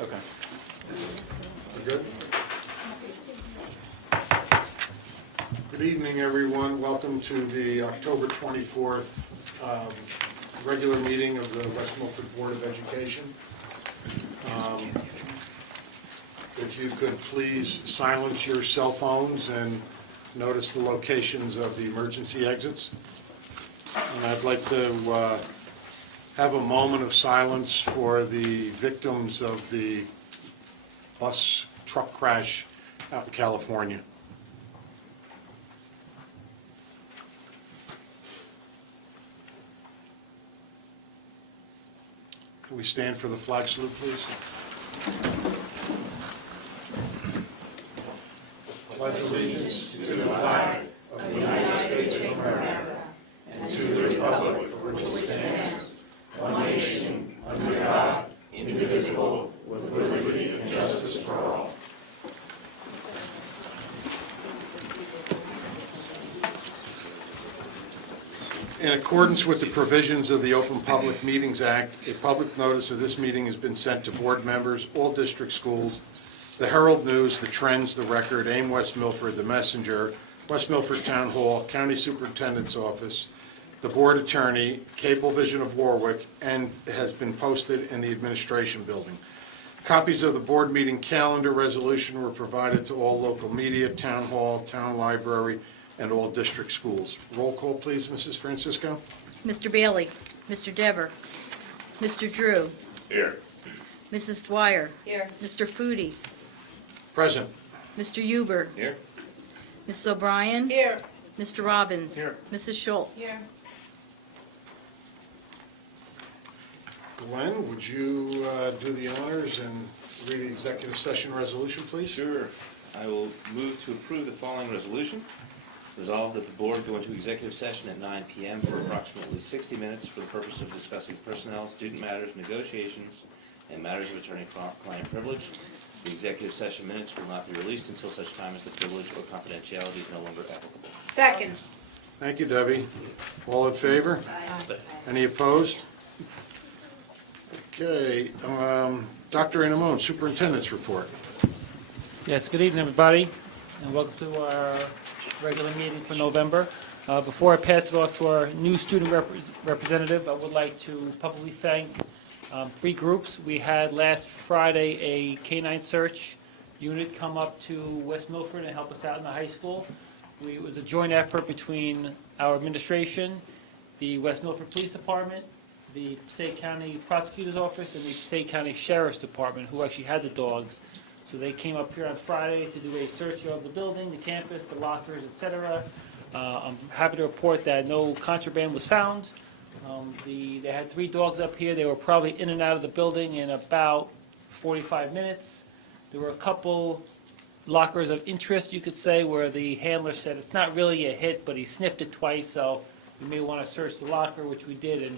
Okay. We're good? Good evening, everyone. Welcome to the October 24th regular meeting of the West Milford Board of Education. If you could please silence your cell phones and notice the locations of the emergency exits. And I'd like to have a moment of silence for the victims of the bus truck crash out in California. Can we stand for the flag salute, please? Pledge allegiance to the flag of the United States of America and to the republic for which it stands, one nation, under God, indivisible, with liberty and justice for all. In accordance with the provisions of the Open Public Meetings Act, a public notice of this meeting has been sent to board members, all district schools, the Herald News, the Trends, the Record, AIM West Milford, the Messenger, West Milford Town Hall, County Superintendent's Office, the Board Attorney, Cablevision of Warwick, and has been posted in the Administration Building. Copies of the board meeting calendar resolution were provided to all local media, Town Hall, Town Library, and all district schools. Roll call, please, Mrs. Francisco. Mr. Bailey, Mr. Dever, Mr. Drew, Here. Mrs. Dwyer, Here. Mr. Foodie, Present. Mr. Huber, Here. Mrs. O'Brien, Here. Mr. Robbins, Here. Mrs. Schultz. Here. Glenn, would you do the honors and read the executive session resolution, please? Sure. I will move to approve the following resolution. Resolved that the board go into executive session at 9 p.m. for approximately 60 minutes for the purpose of discussing personnel, student matters, negotiations, and matters of attorney-client privilege. The executive session minutes will not be released until such time as the privilege or confidentiality is no longer applicable. Second. Thank you, Debbie. All in favor? Aye. Any opposed? Okay, Dr. Anamone, Superintendent's Report. Yes, good evening, everybody, and welcome to our regular meeting for November. Before I pass it off to our new student representative, I would like to publicly thank three groups. We had last Friday a K-9 search unit come up to West Milford and help us out in the high school. It was a joint effort between our administration, the West Milford Police Department, the Passaic County Prosecutor's Office, and the Passaic County Sheriff's Department, who actually had the dogs. So they came up here on Friday to do a search of the building, the campus, the lockers, etc. I'm happy to report that no contraband was found. They had three dogs up here. They were probably in and out of the building in about 45 minutes. There were a couple lockers of interest, you could say, where the handler said it's not really a hit, but he sniffed it twice, so you may want to search the locker, which we did.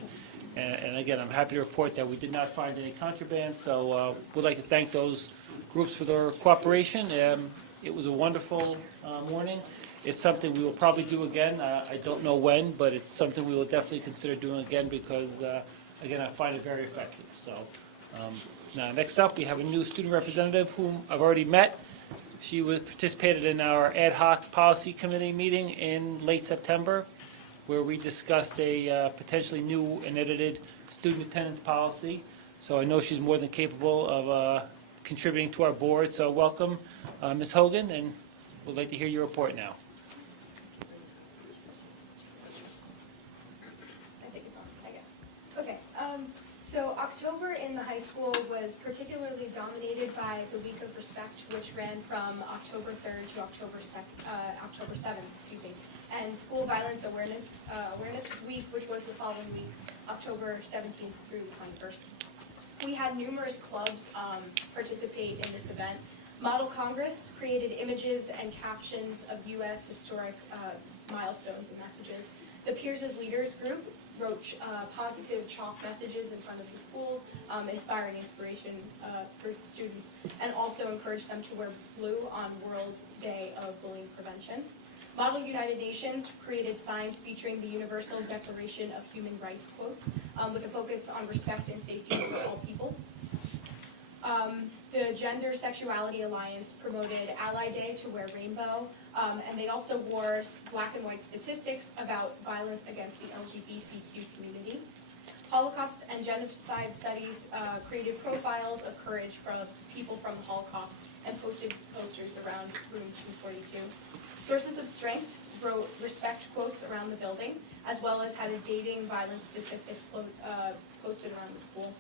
And again, I'm happy to report that we did not find any contraband, so we'd like to thank those groups for their cooperation. It was a wonderful morning. It's something we will probably do again. I don't know when, but it's something we will definitely consider doing again because, again, I find it very effective. So now, next up, we have a new student representative whom I've already met. She participated in our ad hoc policy committee meeting in late September, where we discussed a potentially new and edited student attendance policy. So I know she's more than capable of contributing to our board. So welcome, Ms. Hogan, and we'd like to hear your report now. I guess. Okay, so October in the high school was particularly dominated by the Week of Respect, which ran from October 3rd to October 7th, excuse me, and School Violence Awareness Week, which was the following week, October 17th through 21st. We had numerous clubs participate in this event. Model Congress created images and captions of U.S. historic milestones and messages. The Peers as Leaders group wrote positive chalk messages in front of the schools, inspiring inspiration for students, and also encouraged them to wear blue on World Day of Bullying Prevention. Model United Nations created signs featuring the Universal Declaration of Human Rights quotes with a focus on respect and safety for all people. The Gender Sexuality Alliance promoted Ally Day to wear rainbow, and they also wore black and white statistics about violence against the LGBTQ community. Holocaust and genocide studies created profiles of courage from people from the Holocaust and posted posters around room 242. Sources of Strength wrote respect quotes around the building, as well as had a dating violence statistics posted around the school.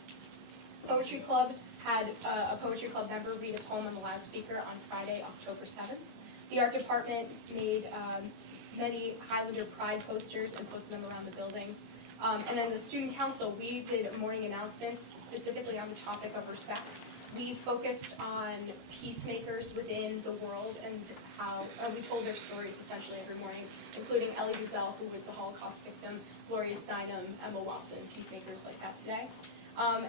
Poetry Club had a Poetry Club member read a poem on the loudspeaker on Friday, October 7th. The art department made many Highlander Pride posters and posted them around the building. And then the student council, we did morning announcements specifically on the topic of respect. We focused on peacemakers within the world and how we told their stories essentially every morning, including Ellie Wiesel, who was the Holocaust victim, Gloria Steinem, Emma Watson, peacemakers like that today.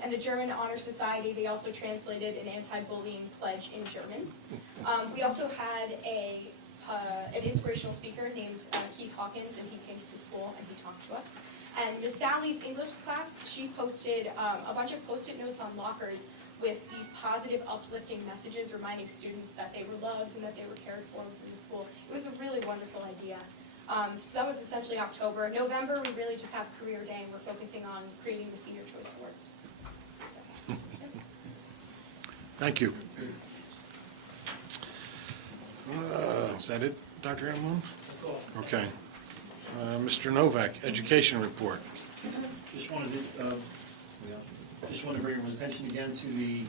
And the German Honor Society, they also translated an anti-bullying pledge in German. We also had an inspirational speaker named Keith Hawkins, and he came to the school and he talked to us. And Miss Sally's English class, she posted a bunch of Post-it notes on lockers with these positive, uplifting messages reminding students that they were loved and that they were cared for within the school. It was a really wonderful idea. So that was essentially October. November, we really just have Career Day, and we're focusing on creating the Senior Choice Awards. So, yeah. Thank you. Is that it, Dr. Amon? That's all. Okay. Mr. Novak, Education Report. Just wanted to bring everyone's attention again to the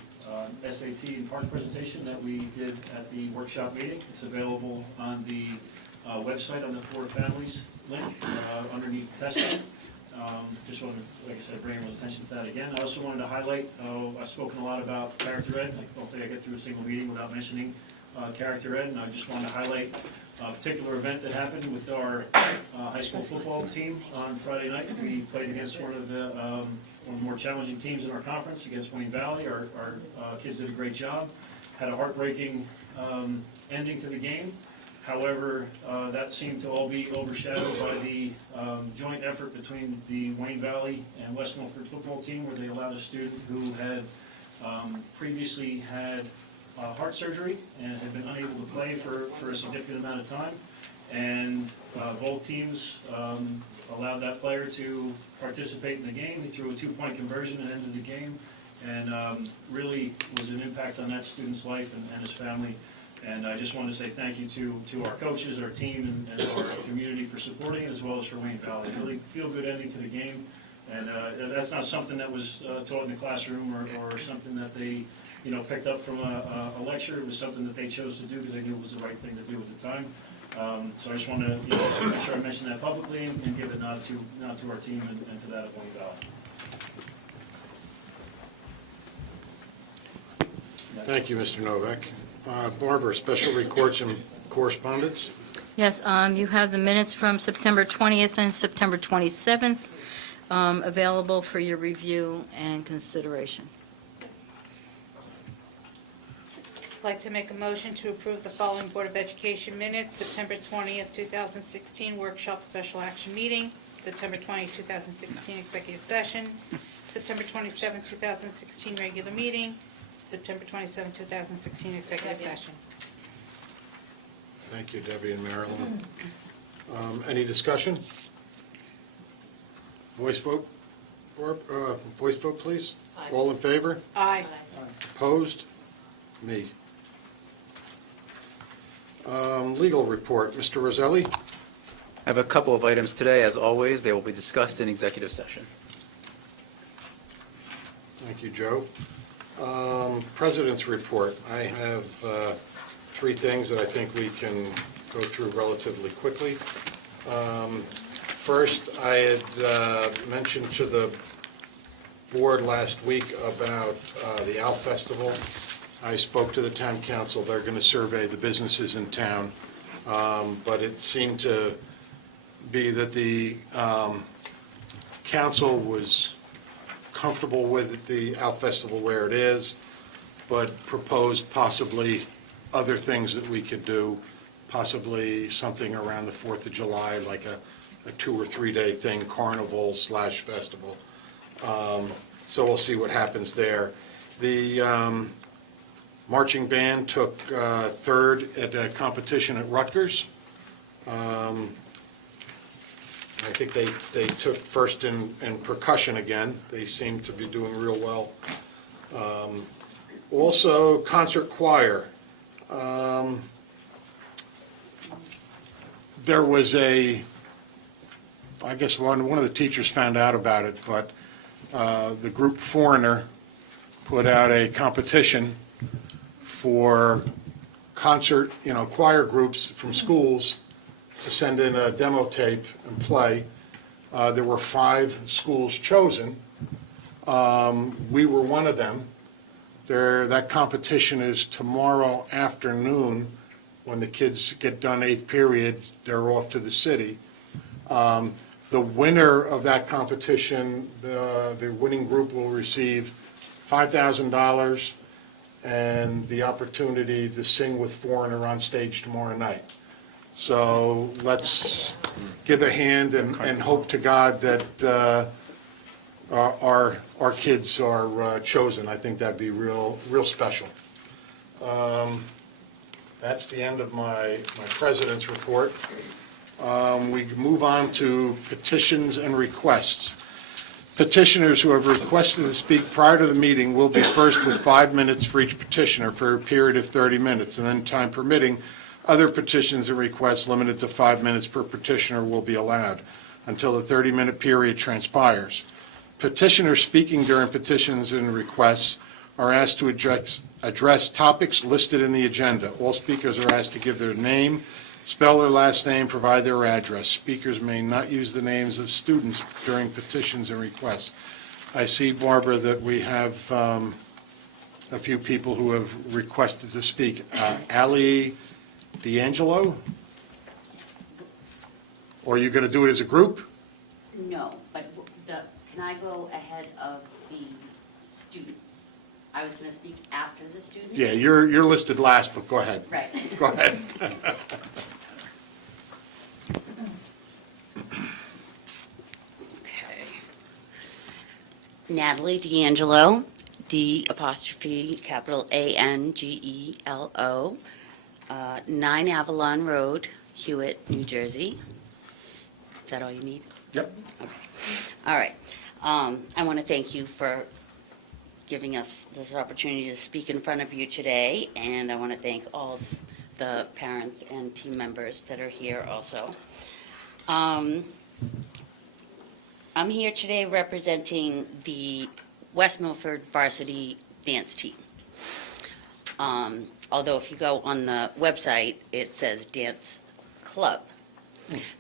SAT and PARCC presentation that we did at the workshop meeting. It's available on the website on the For Families link underneath testing. Just wanted to, like I said, bring everyone's attention to that again. I also wanted to highlight, I've spoken a lot about Character Ed. I don't think I get through a single meeting without mentioning Character Ed, and I just wanted to highlight a particular event that happened with our high school football team on Friday night. We played against one of the more challenging teams in our conference, against Wayne Valley. Our kids did a great job. Had a heartbreaking ending to the game. However, that seemed to all be overshadowed by the joint effort between the Wayne Valley and West Milford football team, where they allowed a student who had previously had heart surgery and had been unable to play for a significant amount of time. And both teams allowed that player to participate in the game. He threw a 2-point conversion at the end of the game, and really was an impact on that student's life and his family. And I just wanted to say thank you to our coaches, our team, and our community for supporting it, as well as for Wayne Valley. Really feel-good ending to the game. And that's not something that was taught in the classroom or something that they picked up from a lecture. It was something that they chose to do because they knew it was the right thing to do at the time. So I just want to make sure I mention that publicly and give a nod to our team and to that of Wayne Valley. Thank you, Mr. Novak. Barbara, special reports and correspondence. Yes, you have the minutes from September 20th and September 27th available for your review and consideration. I'd like to make a motion to approve the following Board of Education minutes: September 20th, 2016 workshop special action meeting, September 20th, 2016 executive session, September 27th, 2016 regular meeting, September 27th, 2016 executive session. Thank you, Debbie and Marilyn. Any discussion? Voice vote? Voice vote, please. Aye. All in favor? Aye. Opposed? Me. Legal report, Mr. Roselli? I have a couple of items today. As always, they will be discussed in executive session. Thank you, Joe. President's report. I have 3 things that I think we can go through relatively quickly. First, I had mentioned to the board last week about the Owl Festival. I spoke to the town council. They're going to survey the businesses in town, but it seemed to be that the council was comfortable with the Owl Festival where it is, but proposed possibly other things that we could do, possibly something around the 4th of July, like a 2 or 3 day thing, carnival / festival. So we'll see what happens there. The Marching band took third at a competition at Rutgers. I think they took first in percussion again. They seem to be doing real well. Also, concert choir. There was I guess one of the teachers found out about it, but the group Foreigner put out a competition for concert, choir groups from schools to send in a demo tape and play. There were 5 schools chosen. We were one of them. That competition is tomorrow afternoon. When the kids get done 8th period, they're off to the city. The winner of that competition, the winning group will receive $5,000 and the opportunity to sing with Foreigner on stage tomorrow night. So let's give a hand and hope to God that our kids are chosen. I think that'd be real special. That's the end of my president's report. We move on to petitions and requests. Petitioners who have requested to speak prior to the meeting will be first with 5 minutes for each petitioner for a period of 30 minutes, and then time permitting, other petitions and requests limited to 5 minutes per petitioner will be allowed until the 30-minute period transpires. Petitioners speaking during petitions and requests are asked to address topics listed in the agenda. All speakers are asked to give their name, spell their last name, provide their address. Speakers may not use the names of students during petitions and requests. I see, Barbara, that we have a few people who have requested to speak. Ali D'Angelo? Or are you going to do it as a group? No, but can I go ahead of the students? I was going to speak after the students? Yeah, you're listed last, but go ahead. Right. Go ahead. Okay. Natalie D'Angelo, D''Angelo, 9 Avalon Road, Hewitt, New Jersey. Is that all you need? Yep. Okay. All right. I want to thank you for giving us this opportunity to speak in front of you today, and I want to thank all of the parents and team members that are here also. I'm here today representing the West Milford varsity dance team. Although if you go on the website, it says dance club.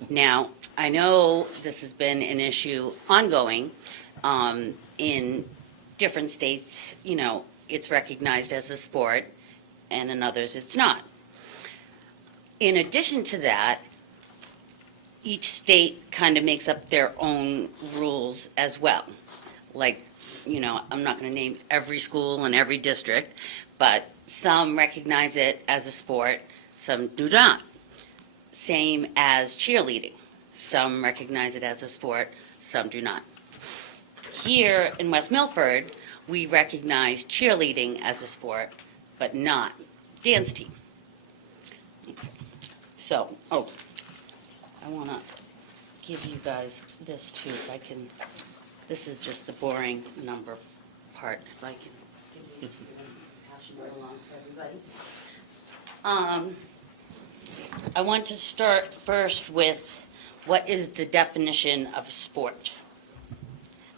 Now, I know this has been an issue ongoing in different states. It's recognized as a sport, and in others it's not. In addition to that, each state kind of makes up their own rules as well. Like, I'm not going to name every school in every district, but some recognize it as a sport, some do not. Same as cheerleading. Some recognize it as a sport, some do not. Here in West Milford, we recognize cheerleading as a sport, but not dance team. Okay. So, I want to give you guys this too, if I can. This is just the boring number part, if I can pass it along to everybody. I want to start first with what is the definition of a sport.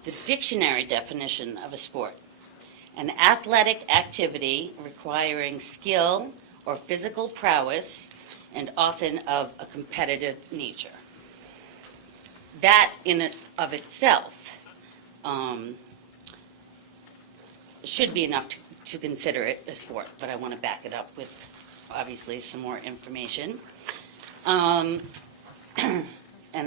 The dictionary definition of a sport: an athletic activity requiring skill or physical prowess and often of a competitive nature. That in and of itself should be enough to consider it a sport, but I want to back it up with obviously some more information. And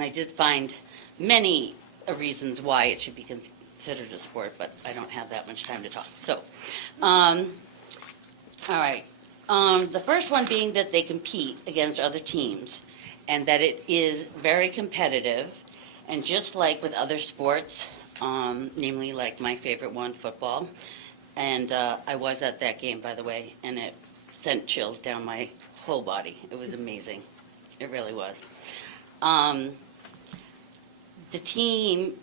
I did find many reasons why it should be considered a sport, but I don't have that much time to talk. So, all right. The first one being that they compete against other teams and that it is very competitive. And just like with other sports, namely like my favorite one, football, And I was at that game, by the way, and it sent chills down my whole body. It was amazing. It really was. The team,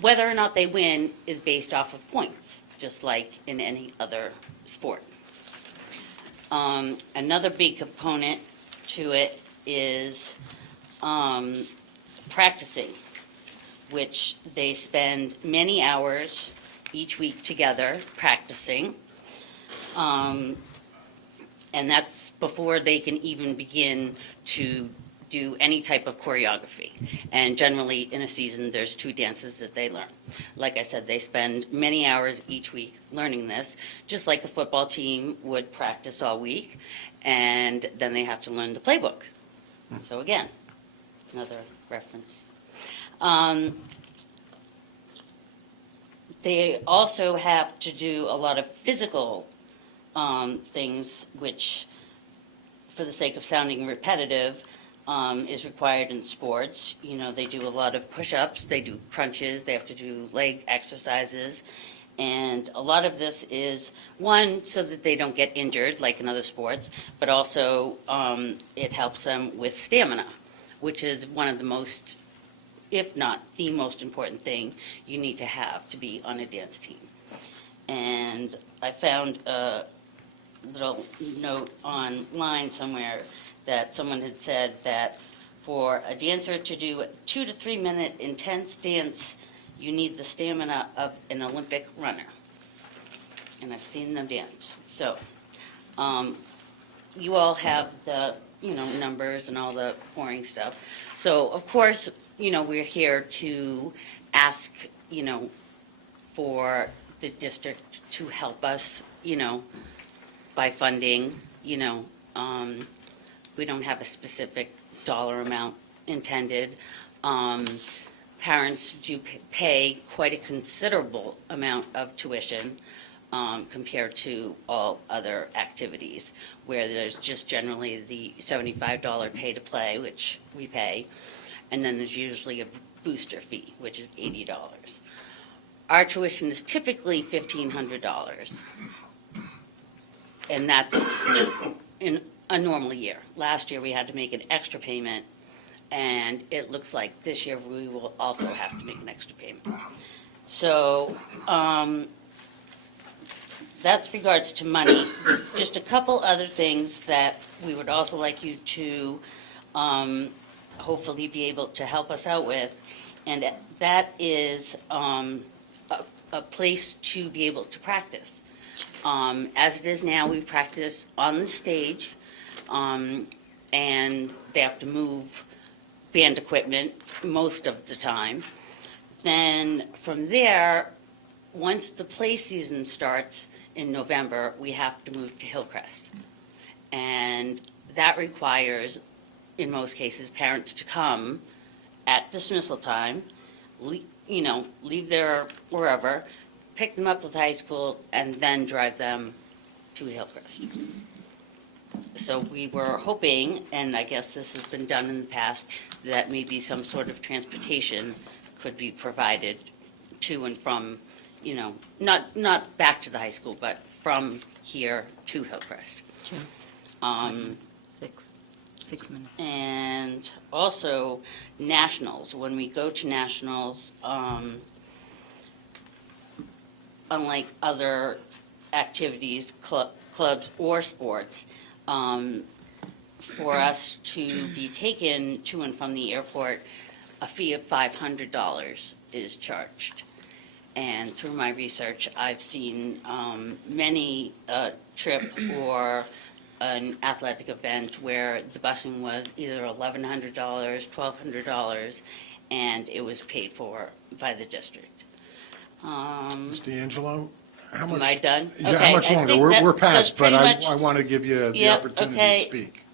whether or not they win, is based off of points, just like in any other sport. Another big component to it is practicing, which they spend many hours each week together practicing. And that's before they can even begin to do any type of choreography. And generally, in a season, there's 2 dances that they learn. Like I said, they spend many hours each week learning this, just like a football team would practice all week, and then they have to learn the playbook. So again, another reference. They also have to do a lot of physical things, which, for the sake of sounding repetitive, is required in sports. You know, they do a lot of push-ups, they do crunches, they have to do leg exercises, and a lot of this is, one, so that they don't get injured like in other sports, but also it helps them with stamina, which is one of the most, if not the most important thing you need to have to be on a dance team. And I found a little note online somewhere that someone had said that for a dancer to do a 2 to 3 minute intense dance, you need the stamina of an Olympic runner. And I've seen them dance. So you all have the, numbers and all the boring stuff. So of course, we're here to ask, for the district to help us, by funding, we don't have a specific dollar amount intended. Parents do pay quite a considerable amount of tuition compared to all other activities, where there's just generally the $75 pay to play, which we pay, and then there's usually a booster fee, which is $80. Our tuition is typically $1,500, and that's in a normal year. Last year, we had to make an extra payment, and it looks like this year we will also have to make an extra payment. So that's regards to money. There's just a couple other things that we would also like you to hopefully be able to help us out with, and that is a place to be able to practice. As it is now, we practice on the stage, and they have to move band equipment most of the time. Then from there, once the play season starts in November, we have to move to Hillcrest. And that requires, in most cases, parents to come at dismissal time, leave their wherever, pick them up at the high school, and then drive them to Hillcrest. So we were hoping, and I guess this has been done in the past, that maybe some sort of transportation could be provided to and from, not back to the high school, but from here to Hillcrest. Sure. 6 minutes. And also nationals. When we go to nationals, unlike other activities, clubs or sports, for us to be taken to and from the airport, a fee of $500 is charged. And through my research, I've seen many trip or an athletic event where the busing was either $1,100, $1,200, and it was paid for by the district. Ms. D'Angelo, how much? Am I done? Yeah, Okay, how much I longer? think We're that's past, but pretty much- I want to give you the Yep, opportunity okay. to speak.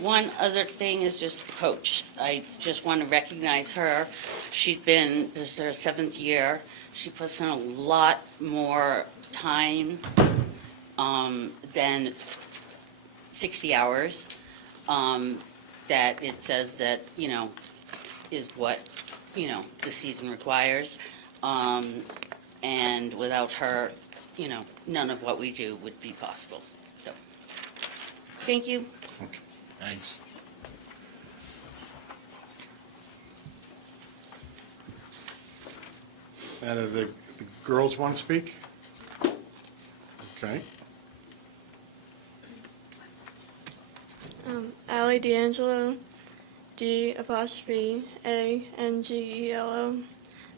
One other thing is just Coach. I just want to recognize her. This is her 7th year. She puts in a lot more time than 60 hours that it says that, is what the season requires. And without her, none of what we do would be possible. So, thank you. Okay, thanks. And the girls want to speak? Okay. Allie D'Angelo, D''A''Angelo,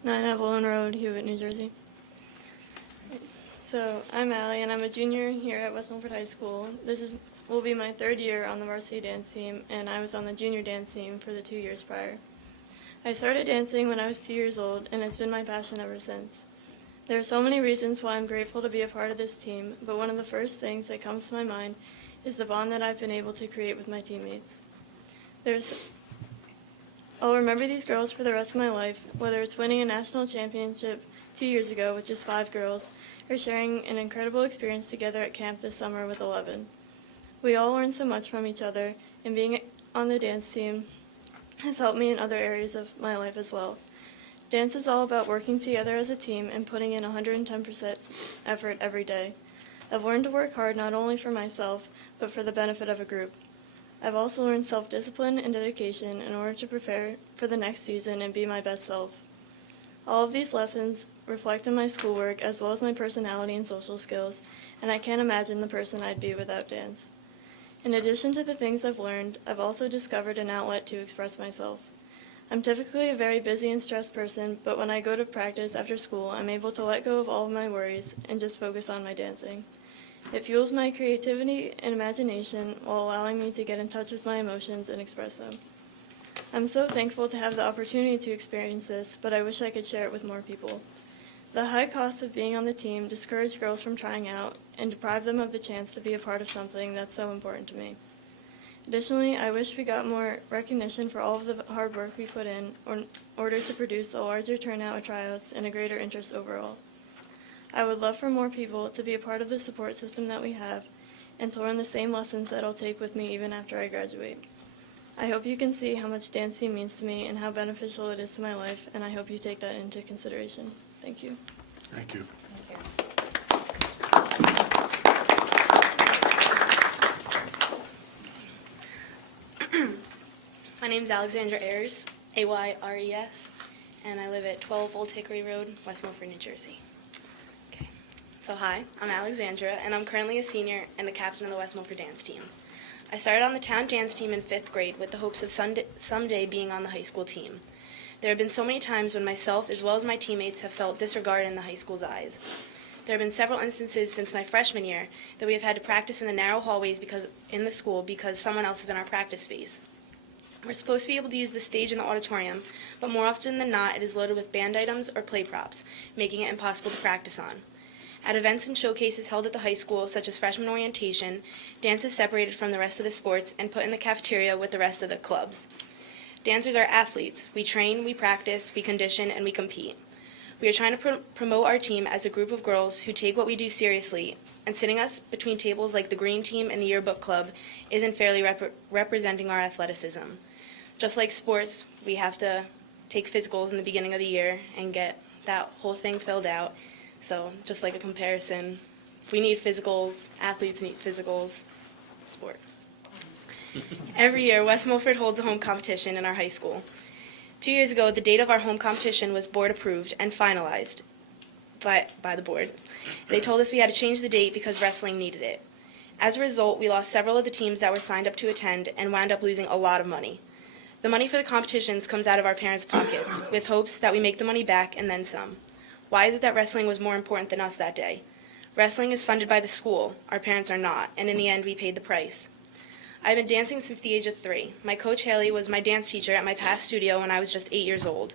9 Evelyn Road, Hewitt, New Jersey. So I'm Allie, and I'm a junior here at West Milford High School. Will be my 3rd year on the varsity dance team, and I was on the junior dance team for the 2 years prior. I started dancing when I was 2 years old, and it's been my passion ever since. There are so many reasons why I'm grateful to be a part of this team, but one of the first things that comes to my mind is the bond that I've been able to create with my teammates. I'll remember these girls for the rest of my life, whether it's winning a national championship 2 years ago with just 5 girls, or sharing an incredible experience together at camp this summer with 11. We all learn so much from each other, and being on the dance team has helped me in other areas of my life as well. Dance is all about working together as a team and putting in 110% effort every day. I've learned to work hard not only for myself, but for the benefit of a group. I've also learned self-discipline and dedication in order to prepare for the next season and be my best self. All of these lessons reflect in my schoolwork as well as my personality and social skills, and I can't imagine the person I'd be without dance. In addition to the things I've learned, I've also discovered an outlet to express myself. I'm typically a very busy and stressed person, but when I go to practice after school, I'm able to let go of all of my worries and just focus on my dancing. It fuels my creativity and imagination while allowing me to get in touch with my emotions and express them. I'm so thankful to have the opportunity to experience this, but I wish I could share it with more people. The high cost of being on the team discourage girls from trying out and deprive them of the chance to be a part of something that's so important to me. Additionally, I wish we got more recognition for all of the hard work we put in order to produce a larger turnout of tryouts and a greater interest overall. I would love for more people to be a part of the support system that we have and to learn the same lessons that I'll take with me even after I graduate. I hope you can see how much dancing means to me and how beneficial it is to my life, and I hope you take that into consideration. Thank you. Thank you. My name is Alexandra Ayres, Ayres, and I live at 12 Old Hickory Road, West Milford, New Jersey. Okay, so hi, I'm Alexandra, and I'm currently a senior and the captain of the West Milford dance team. I started on the town dance team in 5th grade with the hopes of someday being on the high school team. There have been so many times when myself as well as my teammates have felt disregarded in the high school's eyes. There have been several instances since my freshman year that we have had to practice in the narrow hallways in the school because someone else is in our practice space. We're supposed to be able to use the stage in the auditorium, but more often than not it is loaded with band items or play props, making it impossible to practice on. At events and showcases held at the high school, such as freshman orientation, dance is separated from the rest of the sports and put in the cafeteria with the rest of the clubs. Dancers are athletes. We train, we practice, we condition, and we compete. We are trying to promote our team as a group of girls who take what we do seriously, and sitting us between tables like the Green Team and the Yearbook Club isn't fairly representing our athleticism. Just like sports, we have to take physicals in the beginning of the year and get that whole thing filled out. So just like a comparison, we need physicals, athletes need physicals, sport. Every year, West Milford holds a home competition in our high school. 2 years ago, the date of our home competition was board approved and finalized by the board. They told us we had to change the date because wrestling needed it. As a result, we lost several of the teams that were signed up to attend and wound up losing a lot of money. The money for the competitions comes out of our parents' pockets, with hopes that we make the money back and then some. Why is it that wrestling was more important than us that day? Wrestling is funded by the school. Our parents are not, and in the end, we paid the price. I've been dancing since the age of 3. My coach, Haley, was my dance teacher at my past studio when I was just 8 years old.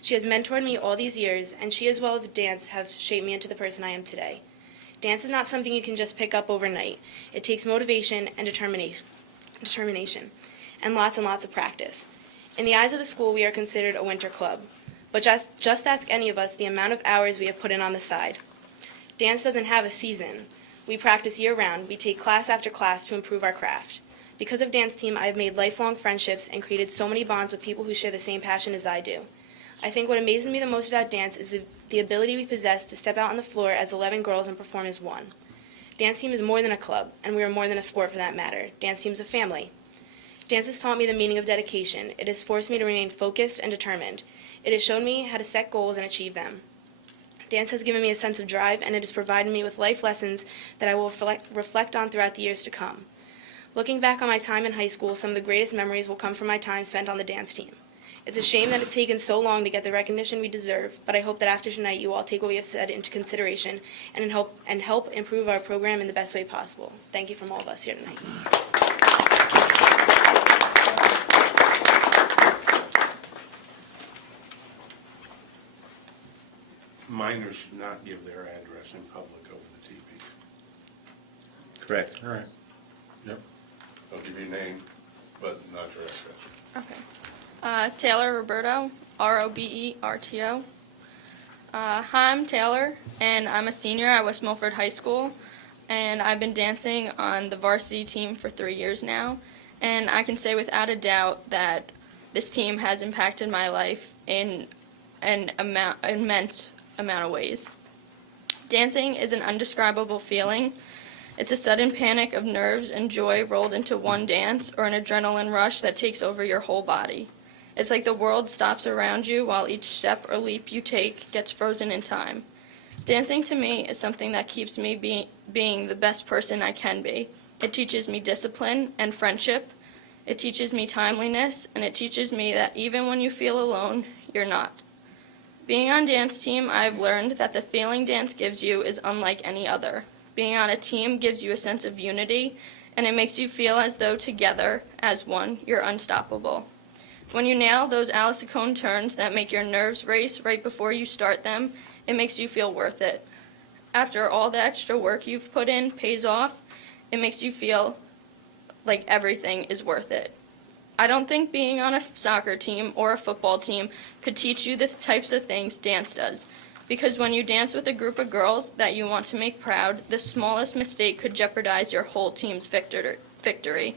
She has mentored me all these years, and she as well as dance have shaped me into the person I am today. Dance is not something you can just pick up overnight. It takes motivation and determination, and lots of practice. In the eyes of the school, we are considered a winter club. But just ask any of us the amount of hours we have put in on the side. Dance doesn't have a season. We practice year-round. We take class after class to improve our craft. Because of Dance Team, I have made lifelong friendships and created so many bonds with people who share the same passion as I do. I think what amazes me the most about dance is the ability we possess to step out on the floor as 11 girls and perform as one. Dance team is more than a club, and we are more than a sport for that matter. Dance team is a family. Dance has taught me the meaning of dedication. It has forced me to remain focused and determined. It has shown me how to set goals and achieve them. Dance has given me a sense of drive, and it has provided me with life lessons that I will reflect on throughout the years to come. Looking back on my time in high school, some of the greatest memories will come from my time spent on the dance team. It's a shame that it's taken so long to get the recognition we deserve, but I hope that after tonight you all take what we have said into consideration and help improve our program in the best way possible. Thank you from all of us here tonight. Minors should not give their address in public over the TV. Correct. All right. Yep. They'll give your name, but not your address. Okay. Taylor Roberto, Roberto. Hi, I'm Taylor, and I'm a senior at West Milford High School, and I've been dancing on the varsity team for 3 years now, and I can say without a doubt that this team has impacted my life in an immense amount of ways. Dancing is an undescribable feeling. It's a sudden panic of nerves and joy rolled into one dance, or an adrenaline rush that takes over your whole body. It's like the world stops around you while each step or leap you take gets frozen in time. Dancing to me is something that keeps me being the best person I can be. It teaches me discipline and friendship. It teaches me timeliness, and it teaches me that even when you feel alone, you're not. Being on dance team, I've learned that the feeling dance gives you is unlike any other. Being on a team gives you a sense of unity, and it makes you feel as though together, as one, you're unstoppable. When you nail those Alice Cone turns that make your nerves race right before you start them, it makes you feel worth it. After all the extra work you've put in pays off, it makes you feel like everything is worth it. I don't think being on a soccer team or a football team could teach you the types of things dance does. Because when you dance with a group of girls that you want to make proud, the smallest mistake could jeopardize your whole team's victory.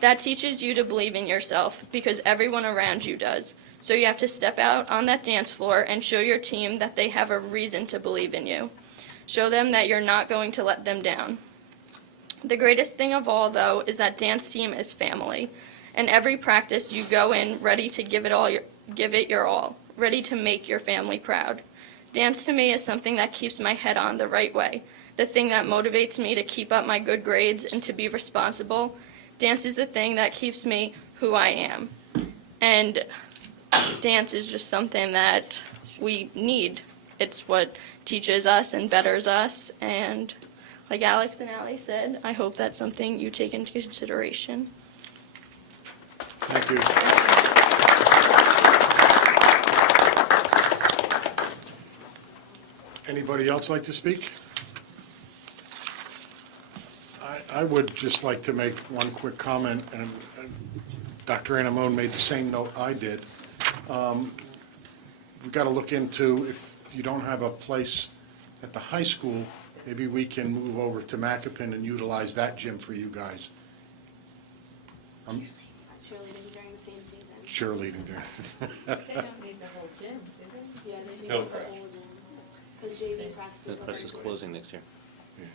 That teaches you to believe in yourself, because everyone around you does. So you have to step out on that dance floor and show your team that they have a reason to believe in you. Show them that you're not going to let them down. The greatest thing of all, though, is that dance team is family. And every practice you go in ready to give it your all, ready to make your family proud. Dance to me is something that keeps my head on the right way, the thing that motivates me to keep up my good grades and to be responsible. Dance is the thing that keeps me who I am. And dance is just something that we need. It's what teaches us and betters us. And like Alex and Allie said, I hope that's something you take into consideration. Thank you. Anybody else like to speak? I would just like to make one quick comment, and Dr. Anamone made the same note I did. We've got to look into, if you don't have a place at the high school, maybe we can move over to Macapin and utilize that gym for you guys. Cheerleading during the same season. Cheerleading there. They don't need the whole gym, do they? Yeah, they do No the pressure. whole gym. Because JV practices. The press is closing next year. Yeah.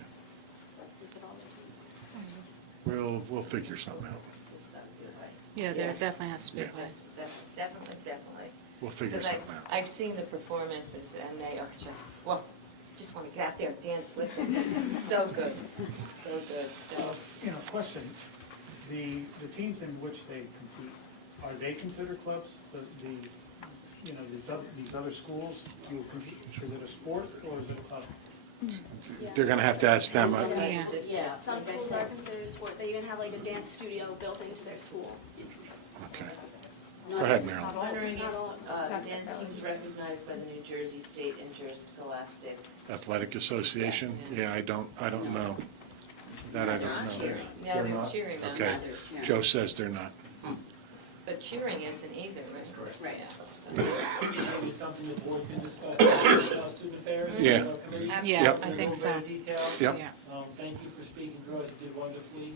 We'll figure something out. Yeah, there definitely has to be. Yeah. Definitely. We'll figure Because something out. I've seen the performances, and they are just want to get out there and dance with them. They're so good, so good, so. Question, the teams in which they compete, are they considered clubs? These other schools, you compete, is it a sport or is it a club? They're going to have to ask them. Yeah, some schools are considered a sport. They even have like a dance studio built into their school. Okay. Go ahead, Marilyn. I'm wondering if dance teams recognized by the New Jersey State Interscholastic. Athletic Association? Yeah, I don't know. That I don't know. Cheering. Yeah, They're there's not? cheering on Okay. others. Joe says they're not. But cheering isn't either, right? Correct. Right. Maybe something the board can discuss with student affairs. Yeah. Committees. Yeah, Yep. I think so. Detail. Yep. Yeah. Thank you for speaking, girls. You did wonderfully.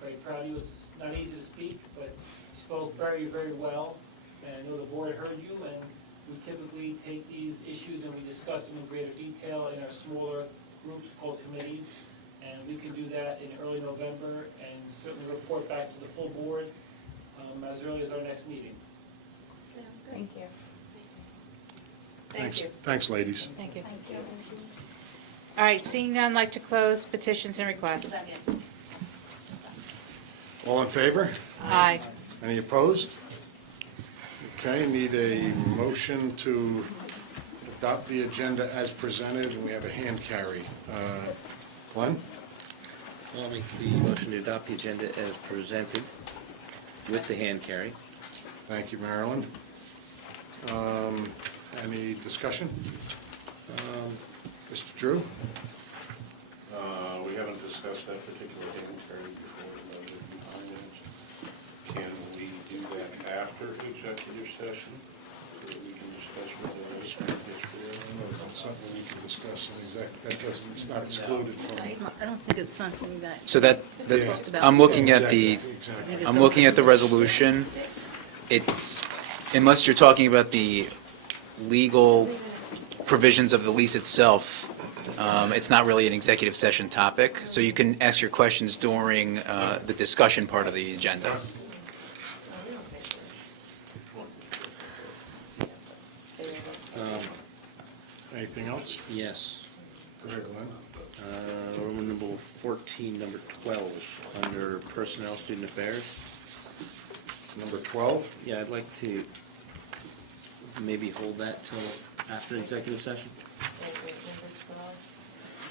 Very proud of you. It's not easy to speak, but you spoke very, very well. And I know the board heard you, and We typically take these issues and we discuss them in greater detail in our smaller groups called committees. And we can do that in early November and certainly report back to the full board as early as our next meeting. Thank you. Thanks, thanks, ladies. Thank you. All right, seeing none, I'd like to close petitions and requests. All in favor? Aye. Any opposed? Okay, need a motion to adopt the agenda as presented, and we have a hand carry. Glenn? I'll make the motion to adopt the agenda as presented with the hand carry. Thank you, Marilyn. Any discussion? Mr. Drew? We haven't discussed that particular hand carry before, but behind it. Can we do that after executive session? So that we can discuss whether this is Something we can discuss in that doesn't, it's not excluded from. I don't think it's something that. So that, Yeah. I'm looking at the, Exactly. I'm looking at the resolution. It's, unless you're talking about the legal provisions of the lease itself, it's not really an executive session topic. So you can ask your questions during the discussion part of the agenda. Anything else? Yes. Go ahead, Glenn. Roman numeral 14, number 12, under Personnel, Student Affairs. Number 12? Yeah, I'd like to maybe hold that till after executive session.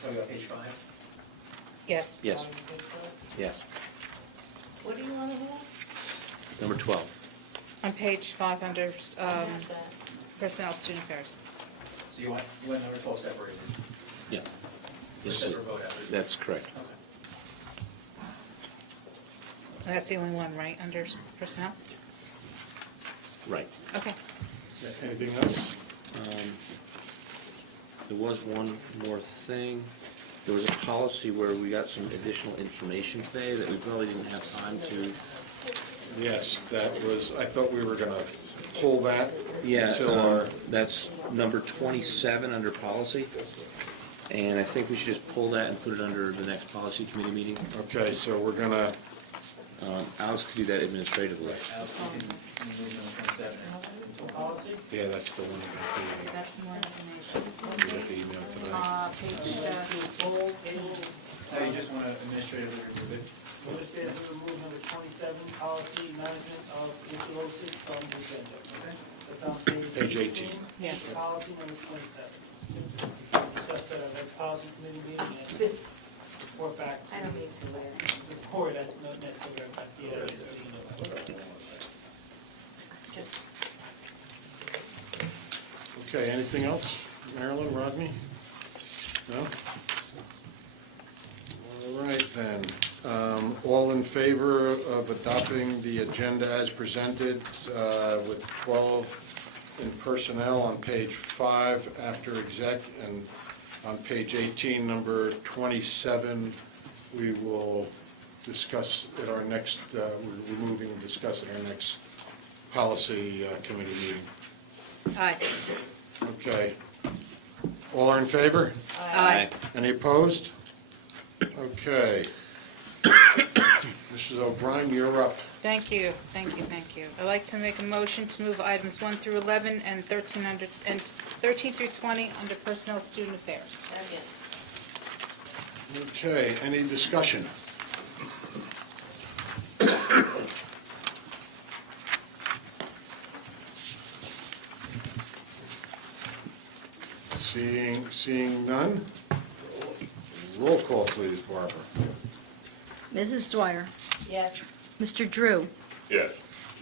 Talking about page 5? Yes. Yes, yes. What do you want to hold? Number 12. On page 5 under I have that. Personnel Student Affairs. So you want number 12 separated? Yeah. Yes, Separate vote after. that's correct. That's the only one, right, under personnel? Right. Okay. Anything else? There was one more thing. There was a policy where we got some additional information today that we probably didn't have time to. Yes, that was, I thought we were going to pull that Yeah, until our, that's number 27 under policy. And I think we should just pull that and put it under the next policy committee meeting. okay, so we're going to, Alex could do that administratively. yeah, that's the one So that that's more information. we got the email tonight. Page 14. No, you just want to administratively remove it? Understand to remove number 27, policy management of tuberculosis from the agenda. That's on Page 18. Yes. Policy number 27. Discuss that at our next policy committee meeting and This, report back. I don't need to later. Report at next November, at the next meeting in November. Just, Okay, anything else? Marilyn, Rodney? No? All right, then. All in favor of adopting the agenda as presented with 12 in personnel on page 5 after exec, and on page 18, number 27, we will discuss at our next, we're removing and discuss at our next policy committee meeting. Aye. Okay. All are in favor? Aye. Any opposed? Okay. Mrs. O'Brien, you're up. Thank you, thank you, thank you. I'd like to make a motion to move items 1 through 11 and 13 through 20 under Personnel Student Affairs. second. Okay, any discussion? Seeing none? Roll call, please, Barbara. Mrs. Dwyer, Yes. Mr. Drew, Yes.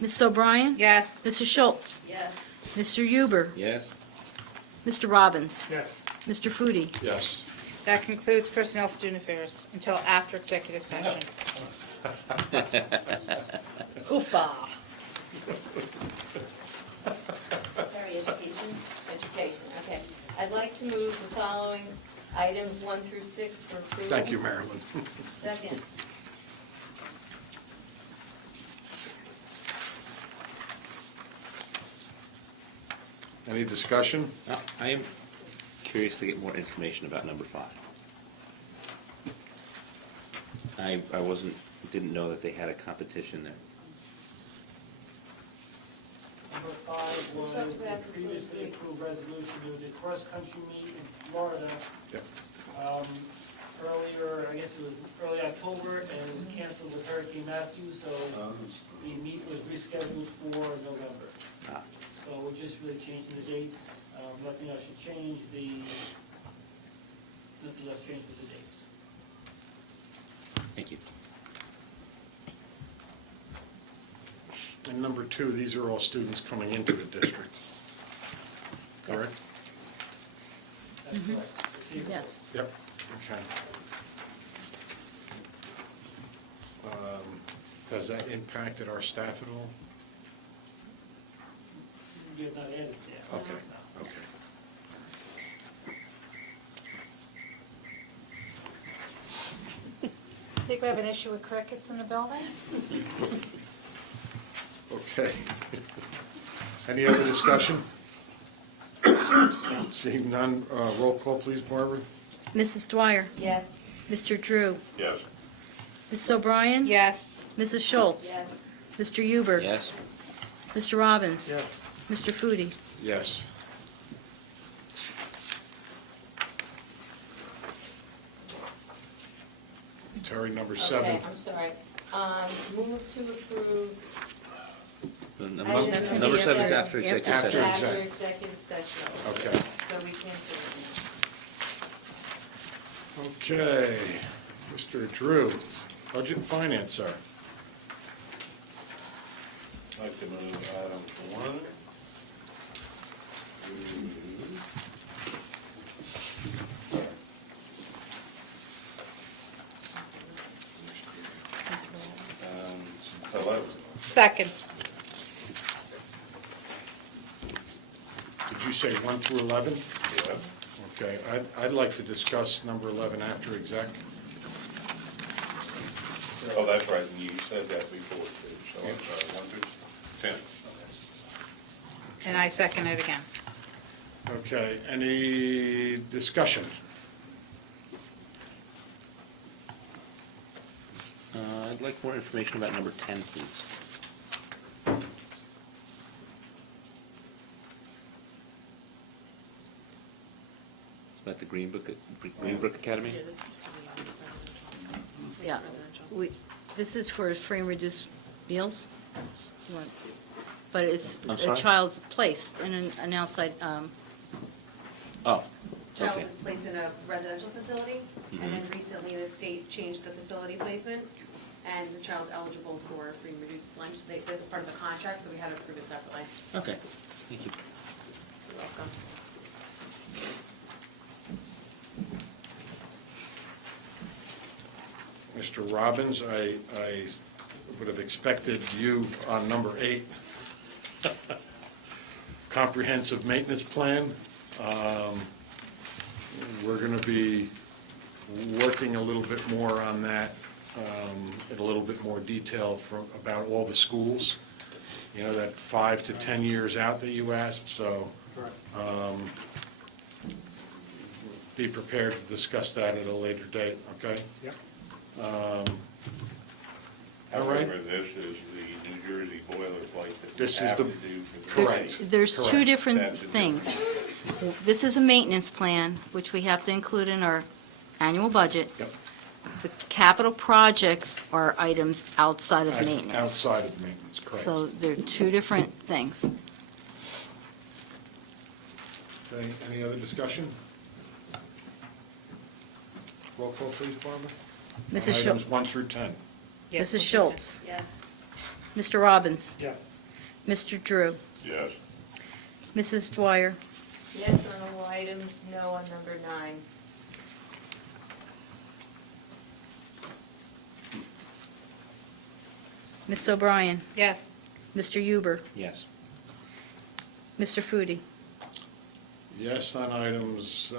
Mrs. O'Brien, Yes. Mrs. Schultz, Yes. Mr. Huber, Yes? Mr. Robbins, Yes. Mr. Foodie. Yes. That concludes Personnel Student Affairs until after executive session. Oofa. Sorry, education? Education, okay. I'd like to move the following items 1 through 6 for approval. Thank you, Marilyn. Second. Any discussion? I am curious to get more information about number 5. Didn't know that they had a competition there. Number 5 was the previously approved resolution. There was a cross-country meet in Florida Yep. earlier, I guess it was early October, and it was canceled with Hurricane Matthew, so the meet was rescheduled for November. Ah, So we're just really changing the dates. Nothing else should change. Nothing else changed with the dates. thank you. And number 2, these are all students coming into the district. Correct? That's correct. Yes. Yep, okay. Has that impacted our staff at all? You have not added yet. Okay, No. okay. Think we have an issue with crickets in the building? Okay. Any other discussion? Seeing none, roll call, please, Barbara. Mrs. Dwyer? Yes. Mr. Drew? Yes. Mrs. O'Brien? Yes. Mrs. Schultz? Yes. Mr. Huber? Yes? Mr. Robbins? Yes. Mr. Foodie? Yes. Terry, number 7. Okay, I'm sorry. Move to approve That's gonna Number be 7 is after- after executive after session. exec- after executive session. Okay. So we can't do it. Okay. Mr. Drew, Budget and Finance, sir. I'd like to move item 1. Hello. Second. Did you say 1 through 11? Yeah. Okay, I'd like to discuss number 11 after exec. Oh, that's right, and you said that before, too, so it's 1 through 10. And I second it again. Okay, any discussion? I'd like more information about number 10, please. It's about the Greenbrook Academy? Yeah. This is for free and reduced meals? You want- But it's I'm a sorry? child's placed in an outside, Oh, Child okay. was placed in a residential facility, and then Mhm. recently the state changed the facility placement, and the child's eligible for free and reduced lunch. This was part of the contract, so we had to approve it separately. Okay, thank you. You're welcome. Mr. Robbins, I would have expected you on number 8, comprehensive maintenance plan. We're going to be working a little bit more on that in a little bit more detail about all the schools, you know, that 5 to 10 years out that you asked, so be prepared to discuss that at a later date, okay? Yep. All right. However, this is the New Jersey boilerplate that we This is have the- to do for the correct. state. there's two Correct. different That's a things. This is a maintenance plan, which we have to include in our annual budget. Yep. The capital projects are items outside of maintenance. Outside of maintenance, correct. So they're two different things. Okay, any other discussion? Roll call, please, Barbara. Mrs. On Schultz. Items 1 through 10. Yes, Mrs. we'll do Schultz. Yes. Mr. Robbins. Yes. Mr. Drew. Yes. Mrs. Dwyer. Yes on all items, no on number 9. Ms. O'Brien. ten. Yes. Mr. Huber. Yes. Mr. Foodie. Yes on items